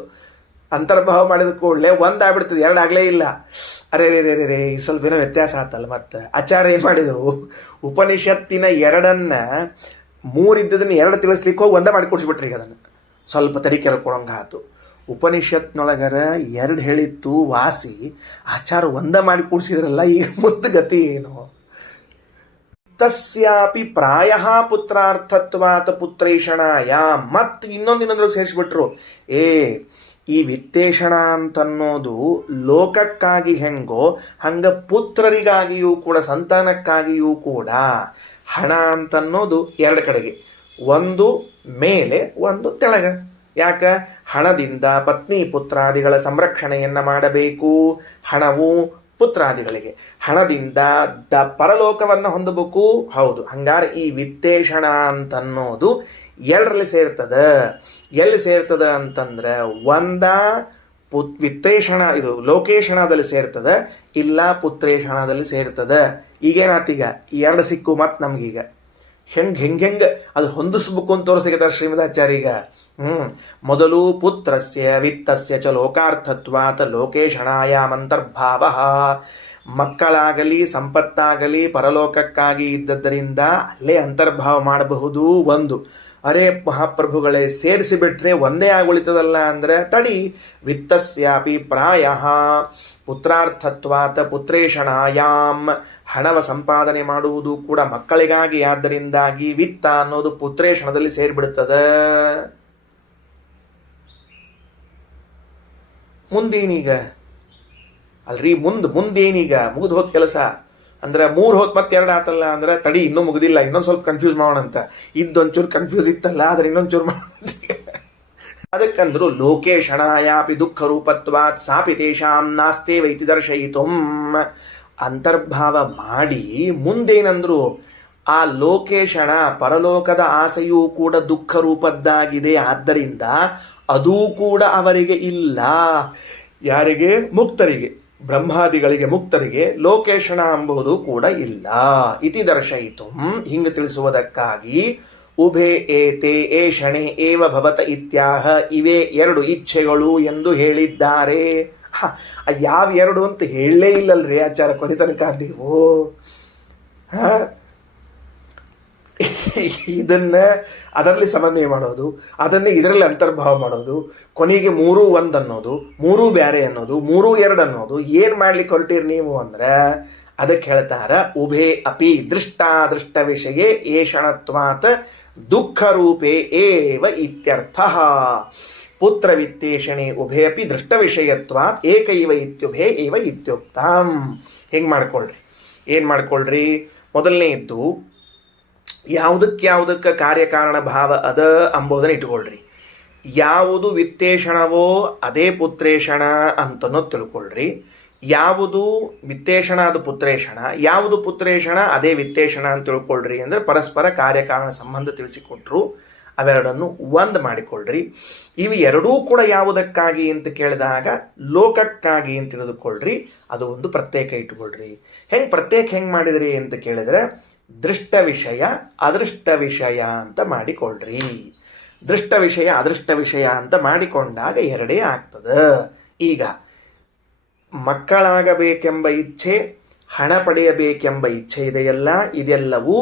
ಅಂತರ್ಭಾವ ಮಾಡಿದ ಕೂಡಲೇ ಒಂದಾಗ್ಬಿಡ್ತದೆ, ಎರಡಾಗ್ಲೇ ಇಲ್ಲ. ಅರೆ ರೇ ರೇ ರೇ ಸ್ವಲ್ಪ ಏನೋ ವ್ಯತ್ಯಾಸ ಆತಲ್ಲ. ಮತ್ತೆ ಆಚಾರ್ಯ ಏನು ಮಾಡಿದರು, ಉಪನಿಷತ್ತಿನ 2 3 ಇದ್ದದನ್ನ 2 ತಿಳಿಸ್ಲಿಕ್ಕೆ ಹೋಗಿ ಒಂದೇ ಮಾಡಿ ಕೊಡ್ಸಿಬಿಟ್ರಿ. ಈಗ ಅದನ್ನು ಸ್ವಲ್ಪ ತಡಿಕೆರ ಕೊಡೋಂಗ ಆತು. ಉಪನಿಷತ್ನೊಳಗರ 2 ಹೇಳಿತ್ತು ವಾಸಿ, ಆಚಾರ ಒಂದ ಮಾಡಿ ಕೂಡಿಸಿದ್ರಲ್ಲ, ಈಗ ಮುದ್ದು ಗತಿ ಏನು? ತಸ್ಯಾಪಿ ಪ್ರಾಯ ಪುತ್ರಾರ್ಥತ್ವಾತ್ ಪುತ್ರೇಷಣಾಯ. ಮತ್ತು ಇನ್ನೊಂದಿನೊಂದ್ರಾಗ ಸೇರಿಸ್ಬಿಟ್ರು, ಈ ವಿತ್ತೇಷಣ ಅಂತನ್ನೋದು ಲೋಕಕ್ಕಾಗಿ ಹೆಂಗೋ ಹಂಗ ಪುತ್ರರಿಗಾಗಿಯೂ ಕೂಡ, ಸಂತಾನಕ್ಕಾಗಿಯೂ ಕೂಡ ಹಣ ಅಂತನ್ನೋದು 2 ಕಡೆಗೆ, ಒಂದು ಮೇಲೆ ಒಂದು ತೆಳಗ. ಯಾಕ? ಹಣದಿಂದ ಪತ್ನಿ ಪುತ್ರಾದಿಗಳ ಸಂರಕ್ಷಣೆಯನ್ನ ಮಾಡಬೇಕು. ಹಣವು ಪುತ್ರಾದಿಗಳಿಗೆ, ಹಣದಿಂದ ಪರಲೋಕವನ್ನು ಹೊಂದಬೇಕು. ಹೌದು, ಹಂಗಾರೆ ಈ ವಿತ್ತೇಷಣ ಅಂತನ್ನೋದು 2ರಲ್ಲಿ ಸೇರ್ತದ. ಎಲ್ಲಿ ಸೇರ್ತದ ಅಂತಂದ್ರೆ, ಒಂದ ವಿತ್ತೇಷಣ, ಇದು ಲೋಕೇಶಣದಲ್ಲಿ ಸೇರ್ತದ, ಇಲ್ಲ ಪುತ್ರೇಷಣದಲ್ಲಿ ಸೇರ್ತದ. ಈಗೇನಾತೀಗ 2 ಸಿಕ್ಕು ಮತ್ ನಮ್ಗೀಗ ಹೆಂಗೆ ಅದು ಹೊಂದಿಸ್ಬೇಕು ಅಂತ ತೋರಿಸಿದ್ದಾರೆ ಶ್ರೀಮದಾಚಾರ್ಯ. ಮೊದಲು ಪುತ್ರಸ್ಯ ವಿತ್ತಸ್ಯ ಚ ಲೋಕಾರ್ಥತ್ವಾತ್ ಲೋಕೇಶಣಾಯಾಮಂತರ್ಭಾವ. ಮಕ್ಕಳಾಗಲಿ ಸಂಪತ್ತಾಗಲಿ ಪರಲೋಕಕ್ಕಾಗಿ ಇದ್ದದ್ದರಿಂದ ಅಲ್ಲೇ ಅಂತರ್ಭಾವ ಮಾಡಬಹುದು. ಒಂದು, ಅರೆ ಮಹಾಪ್ರಭುಗಳೇ ಸೇರಿಸಿಬಿಟ್ರೆ ಒಂದೇ ಆಗುಳಿತದಲ್ಲ ಅಂದ್ರೆ ತಡಿ. ವಿತ್ತಸ್ಯಾಪಿ ಪ್ರಾಯ ಪುತ್ರಾರ್ಥತ್ವಾತ್ ಪುತ್ರೇಷಣಾಯಾಮ್. ಹಣವ ಸಂಪಾದನೆ ಮಾಡುವುದು ಕೂಡ ಮಕ್ಕಳಿಗಾಗಿ, ಆದ್ದರಿಂದಾಗಿ ವಿತ್ತ ಅನ್ನೋದು ಪುತ್ರೇಷಣದಲ್ಲಿ ಸೇರಿಬಿಡುತ್ತದೆ. ಮುಂದೇನೀಗ? ಅಲ್ರಿ ಮುಂದೇನೀಗ? ಮುಗಿದು ಹೋದ ಕೆಲಸ. ಅಂದ್ರೆ 3 ಹೊತ್ತು ಮತ್ತೆ 2 ಆತಲ್ಲ ಅಂದ್ರೆ ತಡಿ ಇನ್ನೂ ಮುಗಿದಿಲ್ಲ, ಇನ್ನೊಂದು ಸ್ವಲ್ಪ ಕನ್ಫ್ಯೂಸ್ ಮಾಡೋಣ ಅಂತ. ಇದ್ದೊಂಚೂರು ಕನ್ಫ್ಯೂಸ್ ಇತ್ತಲ್ಲ, ಆದ್ರೆ ಇನ್ನೊಂಚೂರು ಮಾಡೋಣ. ಅದಕ್ಕಂದ್ರು ಲೋಕೇಶಣಾಯಾಪಿ ದುಃಖ ರೂಪತ್ವಾತ್ ಸಾಪಿ ತೇಷಾಂ ನಾಸ್ತೆ ವೈತಿ ದರ್ಶಯಿತುಂ ಅಂತರ್ಭಾವ ಮಾಡಿ ಮುಂದೇನಂದ್ರು, ಆ ಲೋಕೇಶಣ ಪರಲೋಕದ ಆಸೆಯೂ ಕೂಡ ದುಃಖ ರೂಪದ್ದಾಗಿದೆ, ಆದ್ದರಿಂದ ಅದೂ ಕೂಡ ಅವರಿಗೆ ಇಲ್ಲ. ಯಾರಿಗೆ? ಮುಕ್ತರಿಗೆ, ಬ್ರಹ್ಮಾದಿಗಳಿಗೆ ಮುಕ್ತರಿಗೆ ಲೋಕೇಶಣ ಎಂಬುದು ಕೂಡ ಇಲ್ಲ. ಇತಿ ದರ್ಶಯಿತು, ಹಿಂಗೆ ತಿಳಿಸುವುದಕ್ಕಾಗಿ ಉಭೇ ಏತೆ ಏಷಣೆ ಏವ ಭವತ ಇತ್ಯಾಹ, ಇವೇ 2 ಇಚ್ಛೆಗಳು ಎಂದು ಹೇಳಿದ್ದಾರೆ. ಯಾವ 2 ಅಂತ ಹೇಳಲೇ ಇಲ್ಲಲ್ರಿ ಆಚಾರ ಕೊನೆ ತನಕ ನೀವು. ಇದನ್ನ ಅದರಲ್ಲಿ ಸಮನ್ವಯ ಮಾಡೋದು, ಅದನ್ನೇ ಇದರಲ್ಲಿ ಅಂತರ್ಭಾವ ಮಾಡೋದು, ಕೊನೆಗೆ 3 1 ಅನ್ನೋದು, 3 ಬ್ಯಾರೆ ಅನ್ನೋದು, 3 2 ಅನ್ನೋದು, ಏನ್ ಮಾಡ್ಲಿಕ್ಕೆ ಹೊರಟಿರಿ ನೀವು ಅಂದ್ರೆ ಅದಕ್ಕೆ ಹೇಳ್ತಾರ ಉಭೇ ಅಪಿ ದೃಷ್ಟಾದೃಷ್ಟ ವಿಷಯೇ ಏಷಣತ್ವಾತ್ ದುಃಖ ರೂಪೇ ಏವ ಇತ್ಯರ್ಥ. ಪುತ್ರ ವಿತ್ತೇಷಣೆ ಉಭೇ ಅಪಿ ದೃಷ್ಟ ವಿಷಯತ್ವಾತ್ ಏಕೈವ ಇತ್ಯುಭೇ ಏವ ಇತ್ಯುಕ್ತಂ. ಹೆಂಗ್ ಮಾಡ್ಕೊಳ್ರಿ, ಏನ್ ಮಾಡ್ಕೊಳ್ರಿ? ಮೊದಲನೇ ಇದ್ದು ಯಾವುದಕ್ಕೆ ಕಾರ್ಯಕಾರಣ ಭಾವ ಅದ ಅಂಬೋದನ್ನ ಇಟ್ಕೊಳ್ರಿ. ಯಾವುದು ವಿತ್ತೇಷಣವೋ ಅದೇ ಪುತ್ರೇಷಣ ಅಂತನೋ ತಿಳ್ಕೊಳ್ರಿ. ಯಾವುದು ವಿತ್ತೇಷಣ ಅದು ಪುತ್ರೇಷಣ, ಯಾವುದು ಪುತ್ರೇಷಣ ಅದೇ ವಿತ್ತೇಷಣ ಅಂತ ತಿಳ್ಕೊಳ್ರಿ. ಅಂದ್ರೆ ಪರಸ್ಪರ ಕಾರ್ಯಕಾರಣ ಸಂಬಂಧ ತಿಳಿಸಿಕೊಟ್ರು, ಅವೆರಡನ್ನು ಒಂದು ಮಾಡಿಕೊಳ್ಳ್ರಿ. ಇವು ಎರಡೂ ಕೂಡ ಯಾವುದಕ್ಕಾಗಿ ಅಂತ ಕೇಳಿದಾಗ ಲೋಕಕ್ಕಾಗಿ ಅಂತ ತಿಳಿದುಕೊಳ್ಳ್ರಿ. ಅದು ಒಂದು ಪ್ರತ್ಯೇಕ ಇಟ್ಟುಕೊಳ್ರಿ. ಪ್ರತ್ಯೇಕ ಹೆಂಗ್ ಮಾಡಿದ್ರಿ ಅಂತ ಕೇಳಿದ್ರೆ ದೃಷ್ಟ ವಿಷಯ ಅದೃಷ್ಟ ವಿಷಯ ಅಂತ ಮಾಡಿಕೊಳ್ಳ್ರಿ. ದೃಷ್ಟ ವಿಷಯ ಅದೃಷ್ಟ ವಿಷಯ ಅಂತ ಮಾಡಿಕೊಂಡಾಗ ಎರಡೇ ಆಗ್ತದ. ಈಗ ಮಕ್ಕಳಾಗಬೇಕೆಂಬ ಇಚ್ಛೆ, ಹಣ ಪಡೆಯಬೇಕೆಂಬ ಇಚ್ಛೆ ಇದೆಯಲ್ಲ, ಇದೆಲ್ಲವೂ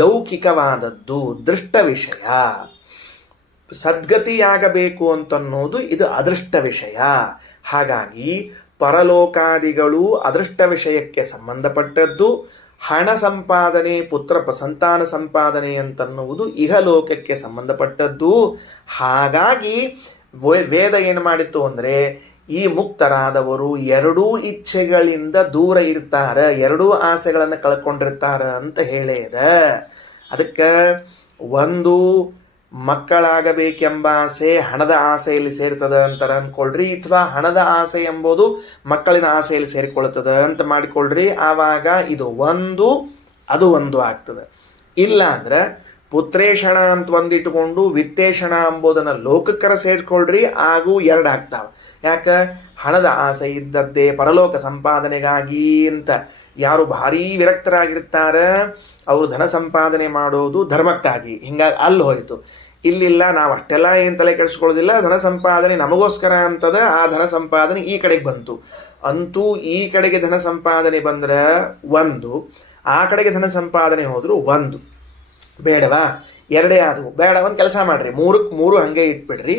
ಲೌಕಿಕವಾದದ್ದು, ದೃಷ್ಟ ವಿಷಯ. ಸದ್ಗತಿಯಾಗಬೇಕು ಅಂತನ್ನೋದು ಇದು ಅದೃಷ್ಟ ವಿಷಯ. ಹಾಗಾಗಿ ಪರಲೋಕಾದಿಗಳು ಅದೃಷ್ಟ ವಿಷಯಕ್ಕೆ ಸಂಬಂಧಪಟ್ಟದ್ದು. ಹಣ ಸಂಪಾದನೆ, ಪುತ್ರ ಸಂತಾನ ಸಂಪಾದನೆ ಅಂತನ್ನುವುದು ಇಹಲೋಕಕ್ಕೆ ಸಂಬಂಧಪಟ್ಟದ್ದು. ಹಾಗಾಗಿ ವೇದ ಏನು ಮಾಡಿತ್ತು ಅಂದರೆ ಈ ಮುಕ್ತರಾದವರು ಎರಡೂ ಇಚ್ಛೆಗಳಿಂದ ದೂರ ಇರ್ತಾರ, ಎರಡೂ ಆಸೆಗಳನ್ನು ಕಳ್ಕೊಂಡಿರ್ತಾರ ಅಂತ ಹೇಳಿದ. ಅದಕ್ಕೆ ಒಂದು ಮಕ್ಕಳಾಗಬೇಕೆಂಬ ಆಸೆ ಹಣದ ಆಸೆಯಲ್ಲಿ ಸೇರ್ತದ ಅಂತಾರ ಅನ್ಕೊಳ್ರಿ, ಅಥವಾ ಹಣದ ಆಸೆ ಎಂಬುದು ಮಕ್ಕಳಿನ ಆಸೆಯಲ್ಲಿ ಸೇರಿಕೊಳ್ತದ ಅಂತ ಮಾಡಿಕೊಳ್ಳ್ರಿ. ಆವಾಗ ಇದು ಒಂದು ಅದು ಒಂದು ಆಗ್ತದೆ. ಇಲ್ಲ ಅಂದ್ರೆ ಪುತ್ರೇಷಣ ಅಂತ ಒಂದಿಟ್ಟುಕೊಂಡು ವಿತ್ತೇಷಣ ಎಂಬುದನ್ನು ಲೋಕಕ್ಕರ ಸೇರ್ಕೊಳ್ರಿ, ಹಾಗೂ ಎರಡು ಆಗ್ತಾವ. ಯಾಕೆ? ಹಣದ ಆಸೆ ಇದ್ದದ್ದೇ ಪರಲೋಕ ಸಂಪಾದನೆಗಾಗಿ ಅಂತ ಯಾರು ಭಾರೀ ವಿರಕ್ತರಾಗಿರ್ತಾರ ಅವರು ಧನ ಸಂಪಾದನೆ ಮಾಡೋದು ಧರ್ಮಕ್ಕಾಗಿ, ಹಿಂಗಾಗಿ ಅಲ್ಲಿ ಹೋಯ್ತು. ಇಲ್ಲಿಲ್ಲ, ನಾವು ಅಷ್ಟೆಲ್ಲ ಏನು ತಲೆ ಕೆಡಿಸ್ಕೊಳ್ಳೋದಿಲ್ಲ, ಧನ ಸಂಪಾದನೆ ನಮಗೋಸ್ಕರ ಅಂತದ, ಆ ಧನ ಸಂಪಾದನೆ ಈ ಕಡೆಗೆ ಬಂತು. ಅಂತೂ ಈ ಕಡೆಗೆ ಧನ ಸಂಪಾದನೆ ಬಂದ್ರೆ ಒಂದು, ಆ ಕಡೆಗೆ ಧನ ಸಂಪಾದನೆ ಹೋದ್ರು ಒಂದು. ಬೇಡವಾ? ಎರಡೇ ಆದವು. ಬೇಡ, ಒಂದು ಕೆಲಸ ಮಾಡ್ರಿ, 3 ಹಂಗೆ ಇಟ್ಬಿಡ್ರಿ.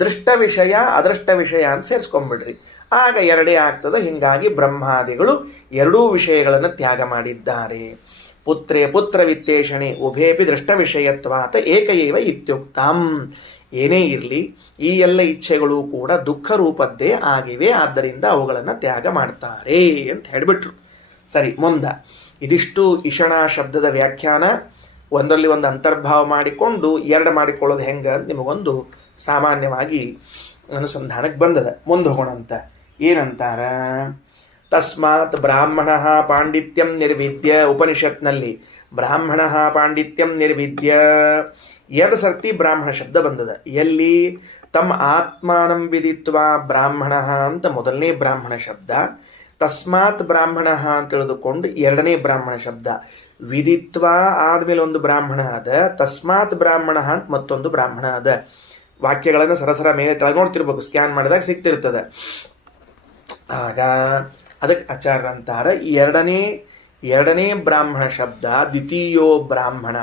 ದೃಷ್ಟ ವಿಷಯ ಅದೃಷ್ಟ ವಿಷಯ ಅಂತ ಸೇರಿಸ್ಕೊಂಡ್ಬಿಡ್ರಿ, ಆಗ ಎರಡೇ ಆಗ್ತದೆ. ಹಿಂಗಾಗಿ ಬ್ರಹ್ಮಾದಿಗಳು ಎರಡೂ ವಿಷಯಗಳನ್ನು ತ್ಯಾಗ ಮಾಡಿದ್ದಾರೆ. ಪುತ್ರ ವಿತ್ತೇಷಣೆ ಉಭೇಪಿ ದೃಷ್ಟ ವಿಷಯತ್ವಾತ ಏಕೈವ ಇತ್ಯುಕ್ತಂ. ಏನೇ ಇರಲಿ, ಈ ಎಲ್ಲ ಇಚ್ಛೆಗಳು ಕೂಡ ದುಃಖ ರೂಪದ್ದೇ ಆಗಿವೆ, ಆದ್ದರಿಂದ ಅವುಗಳನ್ನು ತ್ಯಾಗ ಮಾಡ್ತಾರೆ ಅಂತ ಹೇಳಿಬಿಟ್ರು. ಸರಿ, ಮುಂದೆ ಇದಿಷ್ಟು ಇಷಣ ಶಬ್ದದ ವ್ಯಾಖ್ಯಾನ. ಒಂದರಲ್ಲಿ ಒಂದು ಅಂತರ್ಭಾವ ಮಾಡಿಕೊಂಡು ಎರಡು ಮಾಡಿಕೊಳ್ಳೋದು ಹೆಂಗೆ ಅಂತ ನಿಮಗೊಂದು ಸಾಮಾನ್ಯವಾಗಿ ಅನುಸಂಧಾನಕ್ಕೆ ಬಂದದ. ಮುಂದೆ ಹೋಗೋಣ ಅಂತ. ಏನಂತಾರ? ತಸ್ಮಾತ್ ಬ್ರಾಹ್ಮಣ ಪಾಂಡಿತ್ಯಂ ನಿರ್ವಿದ್ಯ. ಉಪನಿಷತ್ನಲ್ಲಿ ಬ್ರಾಹ್ಮಣ ಪಾಂಡಿತ್ಯಂ ನಿರ್ವಿದ್ಯ 2 ಸರ್ತಿ ಬ್ರಾಹ್ಮಣ ಶಬ್ದ ಬಂದದ. ಎಲ್ಲಿ? ತಮ್ಮ ಆತ್ಮಾನಂ ವಿದಿತ್ವ ಬ್ರಾಹ್ಮಣ ಅಂತ ಮೊದಲನೇ ಬ್ರಾಹ್ಮಣ ಶಬ್ದ, ತಸ್ಮಾತ್ ಬ್ರಾಹ್ಮಣ ಅಂತ ತಿಳಿದುಕೊಂಡು 2ನೇ ಬ್ರಾಹ್ಮಣ ಶಬ್ದ. ವಿದಿತ್ವ ಆದ್ಮೇಲೆ ಒಂದು ಬ್ರಾಹ್ಮಣ ಅದ, ತಸ್ಮಾತ್ ಬ್ರಾಹ್ಮಣ ಅಂತ ಮತ್ತೊಂದು ಬ್ರಾಹ್ಮಣ ಅದ. ವಾಕ್ಯಗಳನ್ನು ಸರಸರ ಮೇಲೆ ತಳ ನೋಡ್ತಿರ್ಬೇಕು, ಸ್ಕ್ಯಾನ್ ಮಾಡಿದಾಗ ಸಿಗ್ತಿರ್ತದೆ. ಆಗ ಅದಕ್ಕೆ ಆಚಾರ್ಯ ಅಂತಾರ, ಎರಡನೇ ಬ್ರಾಹ್ಮಣ ಶಬ್ದ ದ್ವಿತೀಯೋ ಬ್ರಾಹ್ಮಣ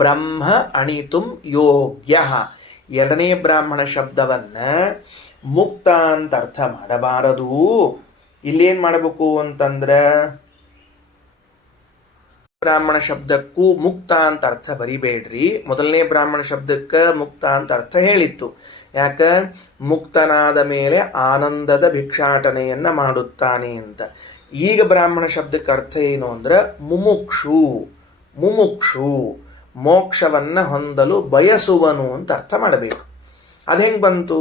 ಬ್ರಹ್ಮ ಅಣಿತುಂ ಯೋಗ್ಯ. 2ನೇ ಬ್ರಾಹ್ಮಣ ಶಬ್ದವನ್ನ ಮುಕ್ತ ಅಂತ ಅರ್ಥ ಮಾಡಬಾರದು. ಇಲ್ಲೇನ್ ಮಾಡಬೇಕು ಅಂತಂದ್ರೆ ಬ್ರಾಹ್ಮಣ ಶಬ್ದಕ್ಕೂ ಮುಕ್ತ ಅಂತ ಅರ್ಥ ಬರಿಬೇಡ್ರಿ. ಮೊದಲನೇ ಬ್ರಾಹ್ಮಣ ಶಬ್ದಕ್ಕೆ ಮುಕ್ತ ಅಂತ ಅರ್ಥ ಹೇಳಿತ್ತು. ಯಾಕ ಮುಕ್ತನಾದ ಮೇಲೆ ಆನಂದದ ಭಿಕ್ಷಾಟನೆಯನ್ನ ಮಾಡುತ್ತಾನೆ ಅಂತ. ಈಗ ಬ್ರಾಹ್ಮಣ ಶಬ್ದಕ್ಕೆ ಅರ್ಥ ಏನು ಅಂದ್ರೆ ಮುಮುಕ್ಷು. ಮುಮುಕ್ಷು ಮೋಕ್ಷವನ್ನ ಹೊಂದಲು ಬಯಸುವನು ಅಂತ ಅರ್ಥ ಮಾಡಬೇಕು. ಅದು ಹೆಂಗೆ ಬಂತು?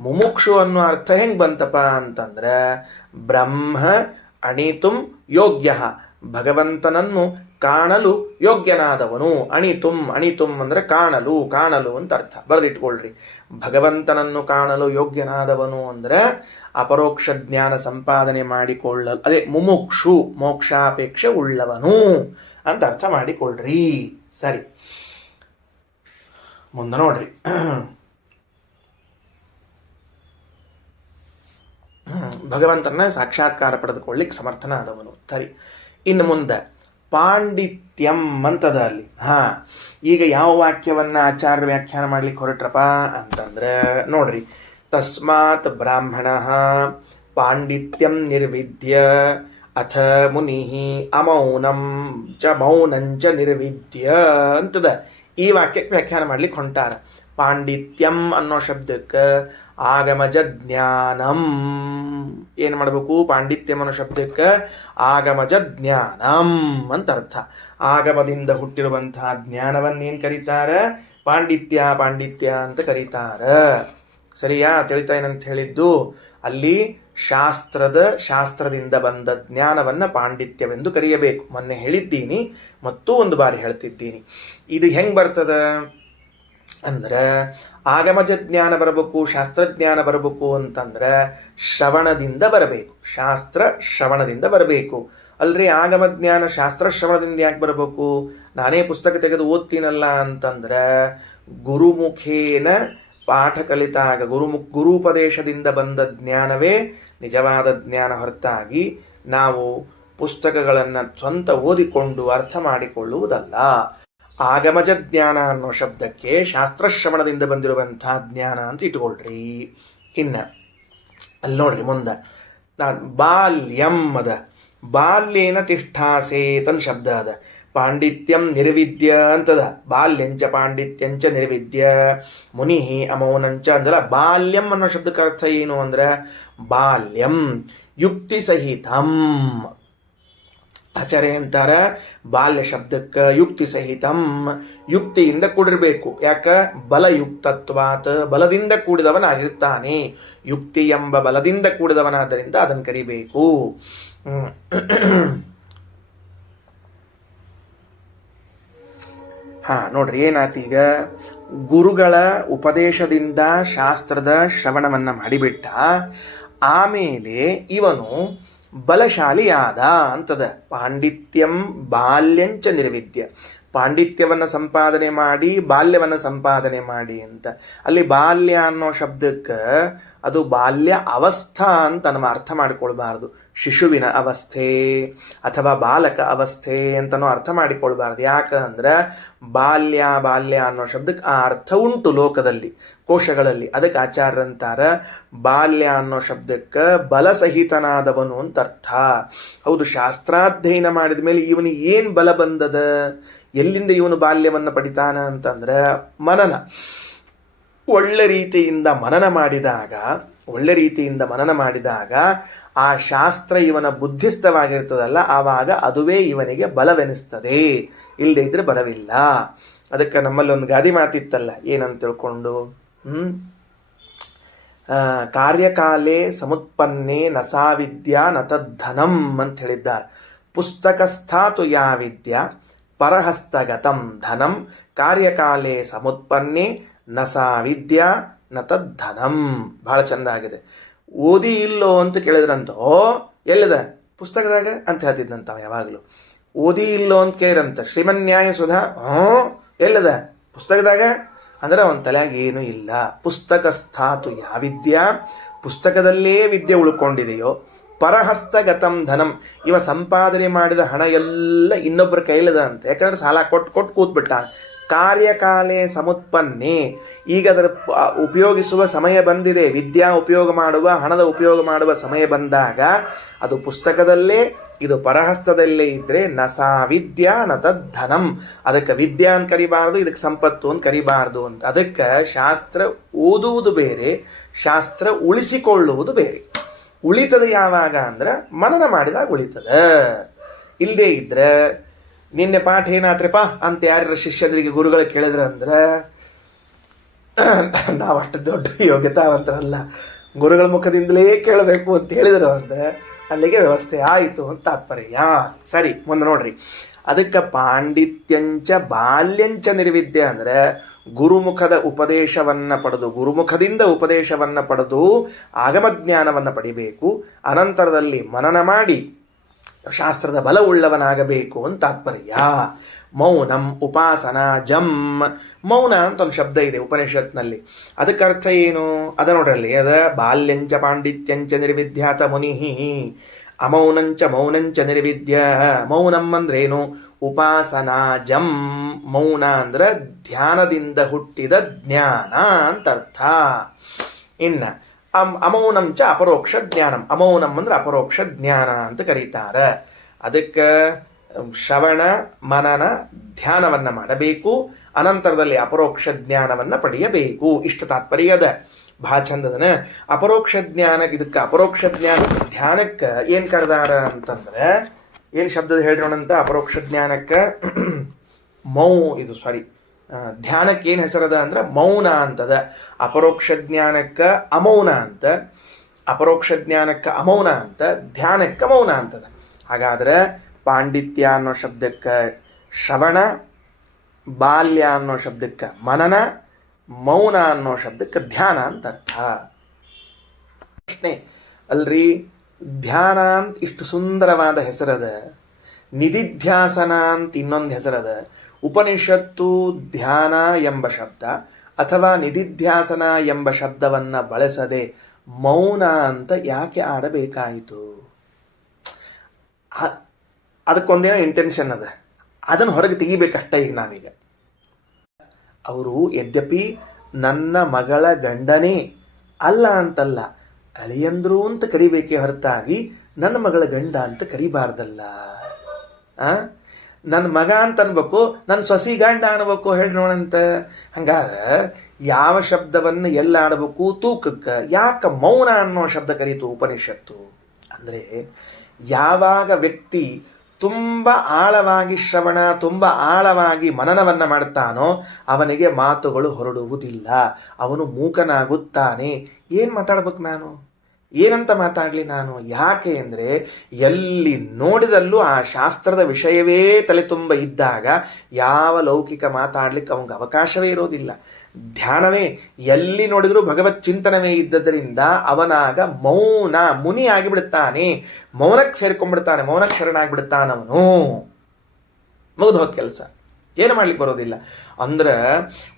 ಮುಮುಕ್ಷು ಅನ್ನೋ ಅರ್ಥ ಹೆಂಗೆ ಬಂತಪ್ಪ ಅಂತಂದ್ರೆ ಬ್ರಹ್ಮ ಅಣಿತುಂ ಯೋಗ್ಯ, ಭಗವಂತನನ್ನು ಕಾಣಲು ಯೋಗ್ಯನಾದವನು. ಅಣಿತುಂ ಅಂದ್ರೆ ಕಾಣಲು, ಕಾಣಲು ಅಂತ ಅರ್ಥ. ಬರೆದಿಟ್ಕೊಳ್ರಿ. ಭಗವಂತನನ್ನು ಕಾಣಲು ಯೋಗ್ಯನಾದವನು ಅಂದ್ರೆ ಅಪರೋಕ್ಷ ಜ್ಞಾನ ಸಂಪಾದನೆ ಮಾಡಿಕೊಳ್ಳಲು, ಅದೇ ಮುಮುಕ್ಷು, ಮೋಕ್ಷಾಪೇಕ್ಷೆ ಉಳ್ಳವನು ಅಂತ ಅರ್ಥ ಮಾಡಿಕೊಳ್ಳ್ರಿ. ಸರಿ, ಮುಂದೆ ನೋಡ್ರಿ. ಭಗವಂತನ ಸಾಕ್ಷಾತ್ಕಾರ ಪಡೆದುಕೊಳ್ಳಿಕ್ಕೆ ಸಮರ್ಥನಾದವನು. ಸರಿ, ಇನ್ನು ಮುಂದೆ ಪಾಂಡಿತ್ಯಂ ಅಂತದ ಅಲ್ಲಿ. ಈಗ ಯಾವ ವಾಕ್ಯವನ್ನ ಆಚಾರ್ಯ ವ್ಯಾಖ್ಯಾನ ಮಾಡ್ಲಿಕ್ಕೆ ಹೊರಟ್ರಪ್ಪ ಅಂತಂದ್ರೆ ನೋಡ್ರಿ, ತಸ್ಮಾತ್ ಬ್ರಾಹ್ಮಣ ಪಾಂಡಿತ್ಯಂ ನಿರ್ವಿದ್ಯ ಅಥ ಮುನಿ ಅಮೌನಂ ಚ ಮೌನಂಚ ನಿರ್ವಿದ್ಯ ಅಂತದ. ಈ ವಾಕ್ಯಕ್ಕೆ ವ್ಯಾಖ್ಯಾನ ಮಾಡ್ಲಿಕ್ಕೆ ಹೊಂಟಾರ. ಪಾಂಡಿತ್ಯಂ ಅನ್ನೋ ಶಬ್ದಕ್ಕೆ ಆಗಮಜ ಜ್ಞಾನಂ ಏನ್ ಮಾಡಬೇಕು? ಪಾಂಡಿತ್ಯಂ ಅನ್ನೋ ಶಬ್ದಕ್ಕೆ ಆಗಮಜ ಜ್ಞಾನಂ ಅಂತ ಅರ್ಥ. ಆಗಮದಿಂದ ಹುಟ್ಟಿರುವಂತಹ ಜ್ಞಾನವನ್ನೇನ್ ಕರೀತಾರ? ಪಾಂಡಿತ್ಯ, ಪಾಂಡಿತ್ಯ ಅಂತ ಕರೀತಾರ. ಸರಿಯಾ? ತಿಳಿತಾ ಏನಂತ ಹೇಳಿದ್ದು? ಅಲ್ಲಿ ಶಾಸ್ತ್ರದಿಂದ ಬಂದ ಜ್ಞಾನವನ್ನ ಪಾಂಡಿತ್ಯವೆಂದು ಕರೆಯಬೇಕು. ಮೊನ್ನೆ ಹೇಳಿದ್ದೀನಿ, ಮತ್ತೂ ಒಂದು ಬಾರಿ ಹೇಳ್ತಿದ್ದೀನಿ. ಇದು ಹೆಂಗ್ ಬರ್ತದ ಅಂದ್ರೆ ಆಗಮಜ ಜ್ಞಾನ ಬರಬೇಕು, ಶಾಸ್ತ್ರಜ್ಞಾನ ಬರಬೇಕು ಅಂತಂದ್ರೆ ಶ್ರವಣದಿಂದ ಬರಬೇಕು. ಶಾಸ್ತ್ರ ಶ್ರವಣದಿಂದ ಬರಬೇಕು. ಅಲ್ರಿ, ಆಗಮ ಜ್ಞಾನ ಶಾಸ್ತ್ರ ಶ್ರವಣದಿಂದ ಯಾಕೆ ಬರಬೇಕು? ನಾನೇ ಪುಸ್ತಕ ತೆಗೆದು ಓದ್ತೀನಲ್ಲ ಅಂತಂದ್ರೆ ಗುರುಮುಖೇನ ಪಾಠ ಕಲಿತಾಗ ಗುರುಪದೇಶದಿಂದ ಬಂದ ಜ್ಞಾನವೇ ನಿಜವಾದ ಜ್ಞಾನ ಹೊರತಾಗಿ ನಾವು ಪುಸ್ತಕಗಳನ್ನು ಸ್ವಂತ ಓದಿಕೊಂಡು ಅರ್ಥ ಮಾಡಿಕೊಳ್ಳುವುದಲ್ಲ. ಆಗಮಜ ಜ್ಞಾನ ಅನ್ನೋ ಶಬ್ದಕ್ಕೆ ಶಾಸ್ತ್ರಶ್ರವಣದಿಂದ ಬಂದಿರುವಂತಹ ಜ್ಞಾನ ಅಂತ ಇಟ್ಕೊಳ್ರಿ. ಇನ್ನ ಅಲ್ಲಿ ನೋಡ್ರಿ ಮುಂದೆ ಬಾಲ್ಯಂ ಅದ. ಬಾಲ್ಯೇನ ತಿಷ್ಠಾಸೇತ್ ಅಂತ ಶಬ್ದ ಅದ. ಪಾಂಡಿತ್ಯಂ ನಿರ್ವಿದ್ಯ ಅಂತದ. ಬಾಲ್ಯಂಚ ಪಾಂಡಿತ್ಯಂಚ ನಿರ್ವಿದ್ಯ ಮುನಿ ಅಮೌನಂಚ ಅಂದಲ್ಲ. ಬಾಲ್ಯಂ ಅನ್ನೋ ಶಬ್ದಕ್ಕೆ ಅರ್ಥ ಏನು ಅಂದ್ರೆ ಬಾಲ್ಯಂ ಯುಕ್ತಿ ಸಹಿತಂ. ಆಚಾರ್ಯ ಅಂತಾರ ಬಾಲ್ಯ ಶಬ್ದಕ್ಕೆ ಯುಕ್ತಿ ಸಹಿತಂ, ಯುಕ್ತಿಯಿಂದ ಕೂಡಿರಬೇಕು. ಯಾಕ? ಬಲಯುಕ್ತತ್ವಾತ್, ಬಲದಿಂದ ಕೂಡಿದವನಾಗಿರ್ತಾನೆ. ಯುಕ್ತಿ ಎಂಬ ಬಲದಿಂದ ಕೂಡಿದವನಾದ್ದರಿಂದ ಅದನ್ನು ಕರಿಬೇಕು. ನೋಡ್ರಿ ಏನಾತೀಗ, ಗುರುಗಳ ಉಪದೇಶದಿಂದ ಶಾಸ್ತ್ರದ ಶ್ರವಣವನ್ನ ಮಾಡಿಬಿಟ್ಟ. ಆಮೇಲೆ ಇವನು ಬಲಶಾಲಿಯಾದ ಅಂತದ. ಪಾಂಡಿತ್ಯಂ ಬಾಲ್ಯಂಚ ನಿರ್ವಿದ್ಯ. ಪಾಂಡಿತ್ಯವನ್ನ ಸಂಪಾದನೆ ಮಾಡಿ ಬಾಲ್ಯವನ್ನ ಸಂಪಾದನೆ ಮಾಡಿ ಅಂತ. ಅಲ್ಲಿ ಬಾಲ್ಯ ಅನ್ನೋ ಶಬ್ದಕ್ಕೆ ಅದು ಬಾಲ್ಯ ಅವಸ್ಥಾ ಅಂತ ನಮ್ಮ ಅರ್ಥ ಮಾಡಿಕೊಳ್ಬಾರ್ದು. ಶಿಶುವಿನ ಅವಸ್ಥೆ ಅಥವಾ ಬಾಲಕ ಅವಸ್ಥೆ ಅಂತನೋ ಅರ್ಥ ಮಾಡಿಕೊಳ್ಬಾರ್ದು. ಯಾಕಂದ್ರೆ ಬಾಲ್ಯ ಅನ್ನೋ ಶಬ್ದಕ್ಕೆ ಆ ಅರ್ಥ ಉಂಟು ಲೋಕದಲ್ಲಿ, ಕೋಶಗಳಲ್ಲಿ. ಅದಕ್ಕೆ ಆಚಾರ್ಯರಂತಾರ ಬಾಲ್ಯ ಅನ್ನೋ ಶಬ್ದಕ್ಕೆ ಬಲಸಹಿತನಾದವನು ಅಂತ ಅರ್ಥ. ಹೌದು, ಶಾಸ್ತ್ರಾಧ್ಯಯನ ಮಾಡಿದ ಮೇಲೆ ಇವನಿಗೆ ಏನ್ ಬಲ ಬಂದದ? ಎಲ್ಲಿಂದ ಇವನು ಬಾಲ್ಯವನ್ನ ಪಡಿತಾನ ಅಂತಂದ್ರೆ ಮನನ. ಒಳ್ಳೆ ರೀತಿಯಿಂದ ಮನನ ಮಾಡಿದಾಗ ಆ ಶಾಸ್ತ್ರ ಇವನ ಬುದ್ಧಿಸ್ಥವಾಗಿರ್ತದಲ್ಲ, ಆವಾಗ ಅದುವೇ ಇವನಿಗೆ ಬಲವೆನಿಸ್ತದೆ. ಇಲ್ಲದೆ ಇದ್ರೆ ಬಲವಿಲ್ಲ. ಅದಕ್ಕೆ ನಮ್ಮಲ್ಲಿ ಒಂದು ಗಾದಿ ಮಾತಿತ್ತಲ್ಲ, ಏನಂತ ತಿಳ್ಕೊಂಡು, ಕಾರ್ಯಕಾಲೇ ಸಮುತ್ಪನ್ನೇ ನಸಾ ವಿದ್ಯಾ ನತದ್ಧನಂ ಅಂತ ಹೇಳಿದ್ದಾರೆ. ಪುಸ್ತಕಸ್ಥಾತು ಯಾ ವಿದ್ಯಾ ಪರಹಸ್ತಗತಂ ಧನಂ ಕಾರ್ಯಕಾಲೇ ಸಮುತ್ಪನ್ನೇ ನಸಾ ವಿದ್ಯಾ ನತದ್ಧನಂ. ಬಹಳ ಚಂದ ಆಗಿದೆ. ಓದಿ ಇಲ್ಲೋ ಅಂತ ಕೇಳಿದ್ರಂತ, ಎಲ್ಲಿದ ಪುಸ್ತಕದಾಗ ಅಂತ ಹೇಳ್ತಿದ್ದಂತ ಯಾವಾಗಲೂ. ಓದಿ ಇಲ್ಲೋ ಅಂತ ಕೇಳಿದ್ರಂತ, ಶ್ರೀಮನ್ಯಾಯ ಸುಧಾ ಎಲ್ಲಿದ ಪುಸ್ತಕದಾಗ ಅಂದ್ರೆ ಅವನ ತಲೆಯಾಗ ಏನೂ ಇಲ್ಲ. ಪುಸ್ತಕಸ್ಥಾತು ಯಾ ವಿದ್ಯಾ, ಪುಸ್ತಕದಲ್ಲೇ ವಿದ್ಯೆ ಉಳ್ಕೊಂಡಿದೆಯೋ. ಪರಹಸ್ತಗತಂ ಧನಂ, ಇವ ಸಂಪಾದನೆ ಮಾಡಿದ ಹಣ ಎಲ್ಲ ಇನ್ನೊಬ್ಬರ ಕೈಲದ ಅಂತ. ಯಾಕಂದ್ರೆ ಸಾಲ ಕೊಟ್ಟು ಕೂತ್ಬಿಟ್ಟ. ಕಾರ್ಯಕಾಲೇ ಸಮುತ್ಪನ್ನೆ, ಈಗ ಅದರ ಉಪಯೋಗಿಸುವ ಸಮಯ ಬಂದಿದೆ. ವಿದ್ಯಾ ಉಪಯೋಗ ಮಾಡುವ, ಹಣದ ಉಪಯೋಗ ಮಾಡುವ ಸಮಯ ಬಂದಾಗ ಅದು ಪುಸ್ತಕದಲ್ಲೇ ಇದು ಪರಹಸ್ತದಲ್ಲೇ ಇದ್ರೆ ನ ಸಾ ವಿದ್ಯಾ ನ ತದ್ಧನಂ. ಅದಕ್ಕೆ ವಿದ್ಯಾ ಅಂತ ಕರಿಬಾರ್ದು, ಇದಕ್ಕೆ ಸಂಪತ್ತು ಅಂತ ಕರಿಬಾರ್ದು ಅಂತ. ಅದಕ್ಕೆ ಶಾಸ್ತ್ರ ಓದುವುದು ಬೇರೆ, ಶಾಸ್ತ್ರ ಉಳಿಸಿಕೊಳ್ಳುವುದು ಬೇರೆ. ಉಳಿತದ ಯಾವಾಗ ಅಂದ್ರೆ ಮನನ ಮಾಡಿದಾಗ ಉಳಿತದ. ಇಲ್ಲದೆ ಇದ್ರೆ ನಿನ್ನೆ ಪಾಠ ಏನಾತ್ರಿಪ್ಪ ಅಂತ ಯಾರ ಶಿಷ್ಯರಿಗೆ ಗುರುಗಳು ಕೇಳಿದ್ರ ಅಂದ್ರೆ ನಾವಷ್ಟು ದೊಡ್ಡ ಯೋಗ್ಯತಾವಂತರಲ್ಲ, ಗುರುಗಳ ಮುಖದಿಂದಲೇ ಕೇಳಬೇಕು ಅಂತ ಹೇಳಿದ್ರು ಅಂದ್ರೆ ಅಲ್ಲಿಗೆ ವ್ಯವಸ್ಥೆ ಆಯಿತು ಅಂತ ತಾತ್ಪರ್ಯ. ಸರಿ, ಮುಂದೆ ನೋಡ್ರಿ. ಅದಕ್ಕೆ ಪಾಂಡಿತ್ಯಂಚ ಬಾಲ್ಯಂಚ ನಿರ್ವಿದ್ಯೆ ಅಂದ್ರೆ ಗುರುಮುಖದ ಉಪದೇಶವನ್ನ ಪಡೆದು, ಗುರುಮುಖದಿಂದ ಉಪದೇಶವನ್ನ ಪಡೆದು ಆಗಮಜ್ಞಾನವನ್ನು ಪಡಿಬೇಕು. ಅನಂತರದಲ್ಲಿ ಮನನ ಮಾಡಿ ಶಾಸ್ತ್ರದ ಬಲವುಳ್ಳವನಾಗಬೇಕು ಅಂತ ತಾತ್ಪರ್ಯ. ಮೌನಂ ಉಪಾಸನಾ ಜಂ. ಮೌನ ಅಂತ ಒಂದು ಶಬ್ದ ಇದೆ ಉಪನಿಷತ್ನಲ್ಲಿ. ಅದಕ್ಕೆ ಅರ್ಥ ಏನು ಅದ ನೋಡ್ರಲ್ಲಿ. ಅದ ಬಾಲ್ಯಂಚ ಪಾಂಡಿತ್ಯಂಚ ನಿರ್ವಿದ್ಯಾತ ಮುನಿಹಿ ಅಮೌನಂಚ ಮೌನಂಚ ನಿರ್ವಿದ್ಯ. ಮೌನಂ ಅಂದ್ರೇನು? ಉಪಾಸನಾ ಜಂ. ಮೌನ ಅಂದ್ರೆ ಧ್ಯಾನದಿಂದ ಹುಟ್ಟಿದ ಜ್ಞಾನ ಅಂತ ಅರ್ಥ. ಇನ್ನ ಅಮೌನಂಚ ಅಪರೋಕ್ಷ ಜ್ಞಾನಂ. ಅಮೌನಂ ಅಂದ್ರೆ ಅಪರೋಕ್ಷ ಜ್ಞಾನ ಅಂತ ಕರೀತಾರೆ. ಅದಕ್ಕೆ ಶ್ರವಣ ಮನನ ಧ್ಯಾನವನ್ನ ಮಾಡಬೇಕು, ಅನಂತರದಲ್ಲಿ ಅಪರೋಕ್ಷ ಜ್ಞಾನವನ್ನ ಪಡೆಯಬೇಕು. ಇಷ್ಟ ತಾತ್ಪರ್ಯದ ಬಹಳ ಚಂದದನ ಅಪರೋಕ್ಷ ಜ್ಞಾನ. ಇದಕ್ಕೆ ಅಪರೋಕ್ಷ ಜ್ಞಾನ ಧ್ಯಾನಕ್ಕೆ ಏನ್ ಕರೆದಾರ ಅಂತಂದ್ರೆ, ಏನ್ ಶಬ್ದದ ಹೇಳ್ರೋಣಂತ ಅಪರೋಕ್ಷ ಜ್ಞಾನಕ್ಕೆ ಧ್ಯಾನಕ್ಕೆ ಏನ್ ಹೆಸರದ ಅಂದ್ರೆ ಮೌನ ಅಂತದ. ಅಪರೋಕ್ಷ ಜ್ಞಾನಕ್ಕೆ ಅಮೌನ ಅಂತ, ಅಪರೋಕ್ಷ ಜ್ಞಾನಕ್ಕೆ ಅಮೌನ ಅಂತ, ಧ್ಯಾನಕ್ಕೆ ಮೌನ ಅಂತದ. ಹಾಗಾದ್ರೆ ಪಾಂಡಿತ್ಯ ಅನ್ನೋ ಶಬ್ದಕ್ಕೆ ಶ್ರವಣ, ಬಾಲ್ಯ ಅನ್ನೋ ಶಬ್ದಕ್ಕೆ ಮನನ, ಮೌನ ಅನ್ನೋ ಶಬ್ದಕ್ಕೆ ಧ್ಯಾನ ಅಂತ ಅರ್ಥ. ಪ್ರಶ್ನೆ ಅಲ್ರಿ, ಧ್ಯಾನ ಅಂತ ಇಷ್ಟು ಸುಂದರವಾದ ಹೆಸರದ, ನಿಧಿಧ್ಯಾಸನ ಅಂತ ಇನ್ನೊಂದು ಹೆಸರದ. ಉಪನಿಷತ್ತು ಧ್ಯಾನ ಎಂಬ ಶಬ್ದ ಅಥವಾ ನಿಧಿಧ್ಯಾಸನ ಎಂಬ ಶಬ್ದವನ್ನ ಬಳಸದೆ ಮೌನ ಅಂತ ಯಾಕೆ ಆಡಬೇಕಾಯಿತು? ಅದಕ್ಕೊಂದೇನೋ ಇಂಟೆನ್ಷನ್ ಅದ, ಅದನ್ನು ಹೊರಗೆ ತೆಗಿಬೇಕಷ್ಟ. ಈಗ ನಾವೀಗ ಅವರು ಯದ್ಯಪಿ ನನ್ನ ಮಗಳ ಗಂಡನೇ ಅಲ್ಲ ಅಂತಲ್ಲ, ಅಳಿಯಂದ್ರು ಅಂತ ಕರಿಬೇಕೇ ಹೊರತಾಗಿ ನನ್ನ ಮಗಳ ಗಂಡ ಅಂತ ಕರಿಬಾರ್ದಲ್ಲ. ನನ್ನ ಮಗ ಅಂತ ಅನ್ಬೇಕು, ನನ್ನ ಸೊಸಿ ಗಂಡ ಅನ್ಬೇಕು, ಹೇಳಿ ನೋಡಂತ. ಹಂಗಾರ ಯಾವ ಶಬ್ದವನ್ನು ಎಲ್ಲ ಆಡಬೇಕು? ತೂಕಕ್ಕೆ. ಯಾಕೆ ಮೌನ ಅನ್ನೋ ಶಬ್ದ ಕರೀತು ಉಪನಿಷತ್ತು ಅಂದ್ರೆ, ಯಾವಾಗ ವ್ಯಕ್ತಿ ತುಂಬ ಆಳವಾಗಿ ಶ್ರವಣ, ತುಂಬ ಆಳವಾಗಿ ಮನನವನ್ನ ಮಾಡ್ತಾನೋ ಅವನಿಗೆ ಮಾತುಗಳು ಹೊರಡುವುದಿಲ್ಲ, ಅವನು ಮೂಕನಾಗುತ್ತಾನೆ. ಏನು ಮಾತಾಡ್ಬೇಕು ನಾನು? ಏನಂತ ಮಾತಾಡಲಿ ನಾನು? ಯಾಕೆ ಅಂದರೆ ಎಲ್ಲಿ ನೋಡಿದಲ್ಲೂ ಆ ಶಾಸ್ತ್ರದ ವಿಷಯವೇ ತಲೆ ತುಂಬ ಇದ್ದಾಗ ಯಾವ ಲೌಕಿಕ ಮಾತಾಡ್ಲಿಕ್ಕೆ ಅವನಿಗೆ ಅವಕಾಶವೇ ಇರೋದಿಲ್ಲ. ಧ್ಯಾನವೇ ಎಲ್ಲಿ ನೋಡಿದರೂ ಭಗವತ್ ಚಿಂತನವೇ ಇದ್ದದರಿಂದ ಅವನಾಗ ಮೌನ ಮುನಿ ಆಗಿಬಿಡ್ತಾನೆ, ಮೌನಕ್ಕೆ ಸೇರ್ಕೊಂಡ್ಬಿಡ್ತಾನೆ, ಮೌನಕ್ಕೆ ಶರಣಾಗಿಬಿಡ್ತಾನವನು. ಮುಗಿದು ಹೋದ ಕೆಲಸ, ಏನು ಮಾಡ್ಲಿಕ್ಕೆ ಬರೋದಿಲ್ಲ. ಅಂದ್ರೆ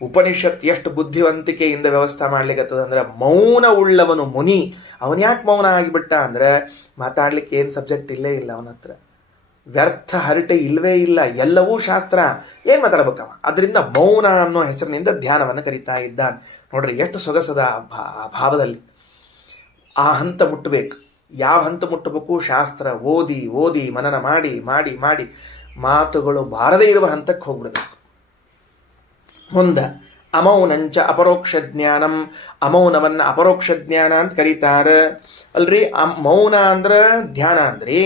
ಉಪನಿಷತ್ ಎಷ್ಟು ಬುದ್ಧಿವಂತಿಕೆಯಿಂದ ವ್ಯವಸ್ಥೆ ಮಾಡ್ಲಿಕ್ಕತ್ತದ ಅಂದ್ರೆ, ಮೌನ ಉಳ್ಳವನು ಮುನಿ. ಅವನು ಯಾಕೆ ಮೌನ ಆಗಿಬಿಟ್ಟ ಅಂದ್ರೆ, ಮಾತಾಡ್ಲಿಕ್ಕೆ ಏನು ಸಬ್ಜೆಕ್ಟ್ ಇಲ್ಲೇ ಇಲ್ಲ ಅವನ ಹತ್ರ, ವ್ಯರ್ಥ ಹರಟೆ ಇಲ್ಲವೇ ಇಲ್ಲ, ಎಲ್ಲವೂ ಶಾಸ್ತ್ರ. ಏನು ಮಾತಾಡ್ಬೇಕವ? ಅದರಿಂದ ಮೌನ ಅನ್ನೋ ಹೆಸರಿನಿಂದ ಧ್ಯಾನವನ್ನು ಕರೀತಾ ಇದ್ದಾನೆ. ನೋಡ್ರಿ ಎಷ್ಟು ಸೊಗಸದ ಆ ಭಾವದಲ್ಲಿ. ಆ ಹಂತ ಮುಟ್ಟಬೇಕು. ಯಾವ ಹಂತ ಮುಟ್ಟಬೇಕು? ಶಾಸ್ತ್ರ ಓದಿ ಓದಿ ಮನನ ಮಾಡಿ ಮಾಡಿ ಮಾಡಿ ಮಾತುಗಳು ಬಾರದೇ ಇರುವ ಹಂತಕ್ಕೆ ಹೋಗ್ಬಿಡ್ಬೇಕು. ಮುಂದೆ ಅಮೌನಂಚ ಅಪರೋಕ್ಷ ಜ್ಞಾನಂ. ಅಮೌನವನ್ನ ಅಪರೋಕ್ಷ ಜ್ಞಾನ ಅಂತ ಕರೀತಾರೆ ಅಲ್ರಿ. ಮೌನ ಅಂದ್ರೆ ಧ್ಯಾನ ಅಂದ್ರಿ,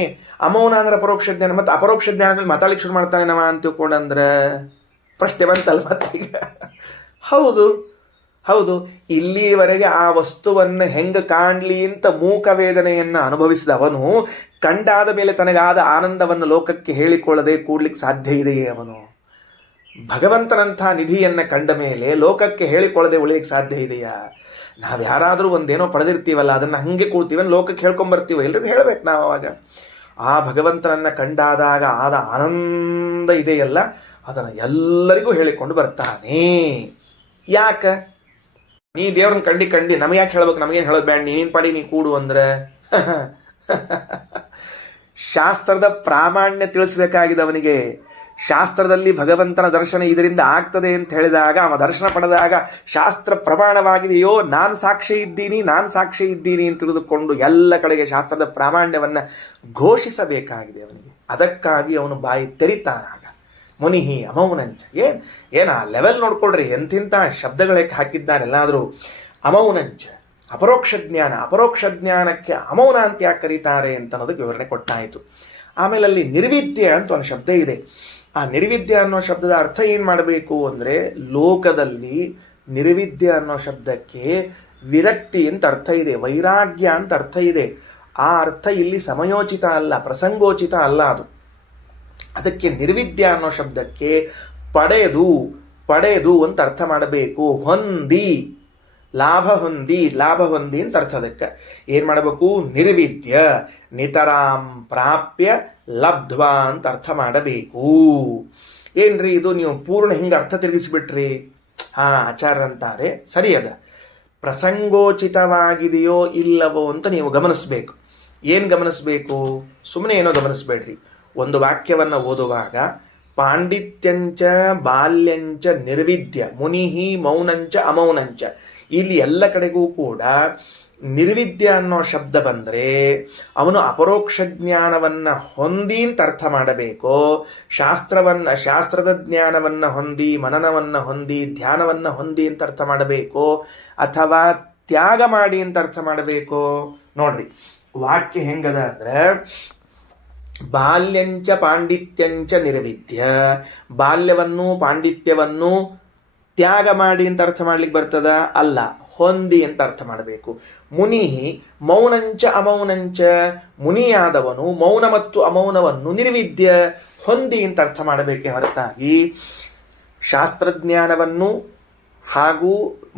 ಅಮೌನ ಅಂದ್ರೆ ಅಪರೋಕ್ಷ ಜ್ಞಾನ. ಮತ್ತೆ ಅಪರೋಕ್ಷ ಜ್ಞಾನದಲ್ಲಿ ಮಾತಾಡ್ಲಿಕ್ಕೆ ಶುರು ಮಾಡ್ತಾನೆ ನಮ್ಮ ಅಂತ ತಿಳ್ಕೊಂಡಂದ್ರೆ ಪ್ರಶ್ನೆ ಬಂತಲ್ಲ ಮತ್ತೀಗ. ಹೌದು ಹೌದು, ಇಲ್ಲಿವರೆಗೆ ಆ ವಸ್ತುವನ್ನು ಹೆಂಗೆ ಕಾಣ್ಲಿ ಅಂತ ಮೂಕ ವೇದನೆಯನ್ನು ಅನುಭವಿಸಿದವನು ಕಂಡಾದ ಮೇಲೆ ತನಗಾದ ಆನಂದವನ್ನು ಲೋಕಕ್ಕೆ ಹೇಳಿಕೊಳ್ಳದೆ ಕೂಡ್ಲಿಕ್ಕೆ ಸಾಧ್ಯ ಇದೆಯೇ? ಅವನು ಭಗವಂತನಂಥ ನಿಧಿಯನ್ನು ಕಂಡ ಮೇಲೆ ಲೋಕಕ್ಕೆ ಹೇಳಿಕೊಳ್ಳದೆ ಉಳಿಯಕ್ಕೆ ಸಾಧ್ಯ ಇದೆಯಾ? ನಾವು ಯಾರಾದರೂ ಒಂದೇನೋ ಪಡೆದಿರ್ತೀವಲ್ಲ, ಅದನ್ನು ಹಂಗೆ ಕೂಡ್ತೀವಿ, ಲೋಕಕ್ಕೆ ಹೇಳ್ಕೊಂಬರ್ತೀವಿ, ಎಲ್ರಿಗೂ ಹೇಳ್ಬೇಕು ನಾವು. ಅವಾಗ ಆ ಭಗವಂತನನ್ನು ಕಂಡಾದಾಗ ಆದ ಆನಂದ ಇದೆಯಲ್ಲ, ಅದನ್ನು ಎಲ್ಲರಿಗೂ ಹೇಳಿಕೊಂಡು ಬರ್ತಾನೆ. ಯಾಕೆ? ನೀ ದೇವ್ರನ್ನ ಕಂಡಿ ನಮಗೆ ಯಾಕೆ ಹೇಳ್ಬೇಕು? ನಮಗೇನು ಹೇಳೋದು ಬೇಡ, ನೀನು ಪಡಿ, ನೀ ಕೂಡು ಅಂದ್ರೆ ಶಾಸ್ತ್ರದ ಪ್ರಾಮಾಣ್ಯ ತಿಳಿಸ್ಬೇಕಾಗಿದೆ ಅವನಿಗೆ. ಶಾಸ್ತ್ರದಲ್ಲಿ ಭಗವಂತನ ದರ್ಶನ ಇದರಿಂದ ಆಗ್ತದೆ ಅಂತ ಹೇಳಿದಾಗ, ಅವ ದರ್ಶನ ಪಡೆದಾಗ ಶಾಸ್ತ್ರ ಪ್ರಮಾಣವಾಗಿದೆಯೋ, ನಾನು ಸಾಕ್ಷಿ ಇದ್ದೀನಿ ಅಂತ ತಿಳಿದುಕೊಂಡು ಎಲ್ಲ ಕಡೆಗೆ ಶಾಸ್ತ್ರದ ಪ್ರಾಮಾಣ್ಯವನ್ನು ಘೋಷಿಸಬೇಕಾಗಿದೆ ಅವನಿಗೆ. ಅದಕ್ಕಾಗಿ ಅವನು ಬಾಯಿ ತೆರಿತಾನಾಗ. ಮುನಿಹಿ ಅಮೌನಂಚ. ಏನು ಆ ಲೆವೆಲ್ ನೋಡ್ಕೊಳ್ರಿ, ಎಂತಿಂಥ ಶಬ್ದಗಳಕ್ಕೆ ಹಾಕಿದ್ದಾನೆಲ್ಲಾದರೂ. ಅಮೌನಂಚ ಅಪರೋಕ್ಷ ಜ್ಞಾನಕ್ಕೆ ಅಮೌನ ಅಂತ ಯಾಕೆ ಕರೀತಾರೆ ಅಂತ ಅನ್ನೋದಕ್ಕೆ ವಿವರಣೆ ಕೊಟ್ಟಾಯಿತು. ಆಮೇಲೆ ಅಲ್ಲಿ ನಿರ್ವಿದ್ಯ ಅಂತ ಒಂದು ಶಬ್ದ ಇದೆ. ಆ ನಿರ್ವಿದ್ಯ ಅನ್ನೋ ಶಬ್ದದ ಅರ್ಥ ಏನು ಮಾಡಬೇಕು ಅಂದರೆ, ಲೋಕದಲ್ಲಿ ನಿರ್ವಿದ್ಯ ಅನ್ನೋ ಶಬ್ದಕ್ಕೆ ವಿರಕ್ತಿ ಅಂತ ಅರ್ಥ ಇದೆ, ವೈರಾಗ್ಯ ಅಂತ ಅರ್ಥ ಇದೆ. ಆ ಅರ್ಥ ಇಲ್ಲಿ ಸಮಯೋಚಿತ ಅಲ್ಲ, ಪ್ರಸಂಗೋಚಿತ ಅಲ್ಲ ಅದು. ಅದಕ್ಕೆ ನಿರ್ವಿದ್ಯ ಅನ್ನೋ ಶಬ್ದಕ್ಕೆ ಪಡೆದು ಅಂತ ಅರ್ಥ ಮಾಡಬೇಕು. ಲಾಭ ಹೊಂದಿ ಅಂತ ಅರ್ಥ. ಅದಕ್ಕೆ ಏನು ಮಾಡಬೇಕು? ನಿರ್ವಿದ್ಯ ನಿತರಾಂ ಪ್ರಾಪ್ಯ ಲಬ್ಧ್ವಾ ಅಂತ ಅರ್ಥ ಮಾಡಬೇಕು. ಏನ್ರಿ ಇದು ನೀವು ಪೂರ್ಣ ಹಿಂಗೆ ಅರ್ಥ ತಿರುಗಿಸ್ಬಿಟ್ರಿ? ಆಚಾರ್ಯರಂತಾರೆ ಸರಿ, ಅದ ಪ್ರಸಂಗೋಚಿತವಾಗಿದೆಯೋ ಇಲ್ಲವೋ ಅಂತ ನೀವು ಗಮನಿಸ್ಬೇಕು. ಏನು ಗಮನಿಸ್ಬೇಕು? ಸುಮ್ಮನೆ ಏನೋ ಗಮನಿಸ್ಬೇಡ್ರಿ. ಒಂದು ವಾಕ್ಯವನ್ನು ಓದುವಾಗ ಪಾಂಡಿತ್ಯಂಚ ಬಾಲ್ಯಂಚ ನಿರ್ವಿದ್ಯ ಮುನಿಹಿ ಮೌನಂಚ ಅಮೌನಂಚ, ಇಲ್ಲಿ ಎಲ್ಲ ಕಡೆಗೂ ಕೂಡ ನಿರ್ವಿದ್ಯ ಅನ್ನೋ ಶಬ್ದ ಬಂದರೆ ಅವನು ಅಪರೋಕ್ಷ ಜ್ಞಾನವನ್ನು ಹೊಂದಿ ಅಂತ ಅರ್ಥ ಮಾಡಬೇಕು. ಶಾಸ್ತ್ರದ ಜ್ಞಾನವನ್ನು ಹೊಂದಿ, ಮನನವನ್ನು ಹೊಂದಿ, ಧ್ಯಾನವನ್ನು ಹೊಂದಿ ಅಂತ ಅರ್ಥ ಮಾಡಬೇಕು, ಅಥವಾ ತ್ಯಾಗ ಮಾಡಿ ಅಂತ ಅರ್ಥ ಮಾಡಬೇಕು. ನೋಡ್ರಿ ವಾಕ್ಯ ಹೆಂಗದ ಅಂದ್ರೆ, ಬಾಲ್ಯಂಚ ಪಾಂಡಿತ್ಯಂಚ ನಿರ್ವಿದ್ಯ, ಬಾಲ್ಯವನ್ನು ಪಾಂಡಿತ್ಯವನ್ನು ತ್ಯಾಗ ಮಾಡಿ ಅಂತ ಅರ್ಥ ಮಾಡ್ಲಿಕ್ಕೆ ಬರ್ತದ? ಅಲ್ಲ, ಹೊಂದಿ ಅಂತ ಅರ್ಥ ಮಾಡಬೇಕು. ಮುನಿ ಮೌನಂಚ ಅಮೌನಂಚ, ಮುನಿಯಾದವನು ಮೌನ ಮತ್ತು ಅಮೌನವನ್ನು ನಿರ್ವಿದ್ಯ ಹೊಂದಿ ಅಂತ ಅರ್ಥ ಮಾಡಬೇಕೆ ಹೊರತಾಗಿ ಶಾಸ್ತ್ರಜ್ಞಾನವನ್ನು ಹಾಗೂ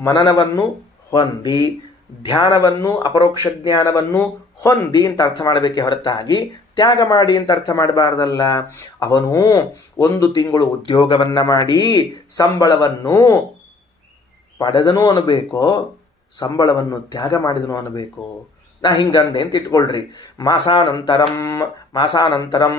ಮನನವನ್ನು ಹೊಂದಿ, ಧ್ಯಾನವನ್ನು ಅಪರೋಕ್ಷ ಜ್ಞಾನವನ್ನು ಹೊಂದಿ ಅಂತ ಅರ್ಥ ಮಾಡಬೇಕೆ ಹೊರತಾಗಿ ತ್ಯಾಗ ಮಾಡಿ ಅಂತ ಅರ್ಥ ಮಾಡಬಾರ್ದಲ್ಲ. ಅವನು 1 ತಿಂಗಳು ಉದ್ಯೋಗವನ್ನು ಮಾಡಿ ಸಂಬಳವನ್ನು ಪಡೆದನೂ ಅನ್ನಬೇಕು, ಸಂಬಳವನ್ನು ತ್ಯಾಗ ಮಾಡಿದನು ಅನ್ನಬೇಕು. ನಾ ಹಿಂಗಂದೆ ಅಂತ ಇಟ್ಕೊಳ್ರಿ. ಮಾಸಾನಂತರಂ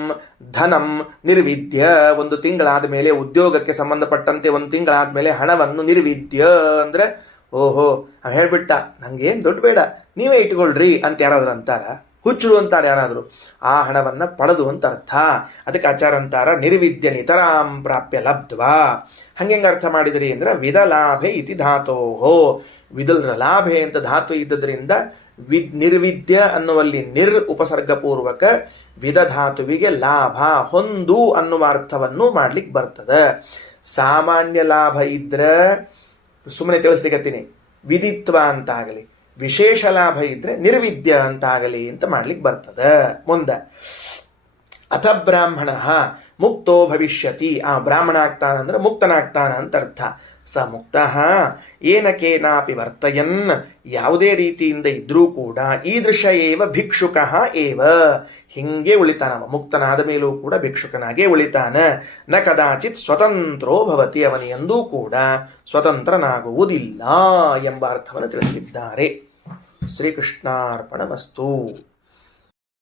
ಧನಂ ನಿರ್ವಿದ್ಯ, 1 ತಿಂಗಳಾದ ಮೇಲೆ ಉದ್ಯೋಗಕ್ಕೆ ಸಂಬಂಧಪಟ್ಟಂತೆ 1 ತಿಂಗಳಾದ ಮೇಲೆ ಹಣವನ್ನು ನಿರ್ವಿದ್ಯ ಅಂದರೆ, ಓಹೋ ಅವ್ನು ಹೇಳ್ಬಿಟ್ಟ, ನಂಗೇನು ದುಡ್ಡು ಬೇಡ ನೀವೇ ಇಟ್ಕೊಳ್ರಿ ಅಂತ ಯಾರಾದರೂ ಅಂತಾರ? ಹುಚ್ಚರು ಅಂತಾರೆ ಯಾರಾದರೂ? ಆ ಹಣವನ್ನು ಪಡೆದು ಅಂತ ಅರ್ಥ. ಅದಕ್ಕೆ ಆಚಾರ ಅಂತಾರ ನಿರ್ವಿದ್ಯ ನಿತರಾಂ ಪ್ರಾಪ್ಯ ಲಬ್ಧ್ವಾ. ಹಂಗೆ ಅರ್ಥ ಮಾಡಿದ್ರಿ ಅಂದ್ರೆ ವಿದಲಾಭೆ ಇತಿ ಧಾತೋಹೋ, ವಿದಲ್ರ ಲಾಭೆ ಅಂತ ಧಾತು ಇದ್ದದ್ರಿಂದ ನಿರ್ವಿದ್ಯ ಅನ್ನುವಲ್ಲಿ ಉಪಸರ್ಗಪೂರ್ವಕ ವಿದ ಧಾತುವಿಗೆ ಲಾಭ ಹೊಂದು ಅನ್ನುವ ಅರ್ಥವನ್ನು ಮಾಡ್ಲಿಕ್ಕೆ ಬರ್ತದೆ. ಸಾಮಾನ್ಯ ಲಾಭ ಇದ್ರೆ ಸುಮ್ಮನೆ ತಿಳಿಸ್ಲಿಕ್ಕತ್ತೀನಿ, ವಿದಿತ್ವ ಅಂತಾಗಲಿ, ವಿಶೇಷ ಲಾಭ ಇದ್ರೆ ನಿರ್ವಿದ್ಯ ಅಂತಾಗಲಿ ಅಂತ ಮಾಡ್ಲಿಕ್ಕೆ ಬರ್ತದೆ. ಮುಂದೆ ಅಥ ಬ್ರಾಹ್ಮಣ ಮುಕ್ತೋ ಭವಿಷ್ಯತಿ, ಆ ಬ್ರಾಹ್ಮಣ ಆಗ್ತಾನಂದ್ರೆ ಮುಕ್ತನಾಗ್ತಾನ ಅಂತ ಅರ್ಥ. ಸ ಮುಕ್ತ ಏನಕೇನಾಪಿ ವರ್ತಯನ್, ಯಾವುದೇ ರೀತಿಯಿಂದ ಇದ್ರೂ ಕೂಡ ಈದೃಶ ಏವ ಭಿಕ್ಷುಕ ಏವ, ಹಿಂಗೆ ಉಳಿತಾನ. ಮುಕ್ತನಾದ ಮೇಲೂ ಕೂಡ ಭಿಕ್ಷುಕನಾಗೇ ಉಳಿತಾನ. ನ ಕದಾಚಿತ್ ಸ್ವತಂತ್ರೋ ಭವತಿ, ಅವನು ಎಂದೂ ಕೂಡ ಸ್ವತಂತ್ರನಾಗುವುದಿಲ್ಲ ಎಂಬ ಅರ್ಥವನ್ನು ತಿಳಿಸಿದ್ದಾರೆ. ಶ್ರೀಕೃಷ್ಣಾರ್ಪಣಮಸ್ತು.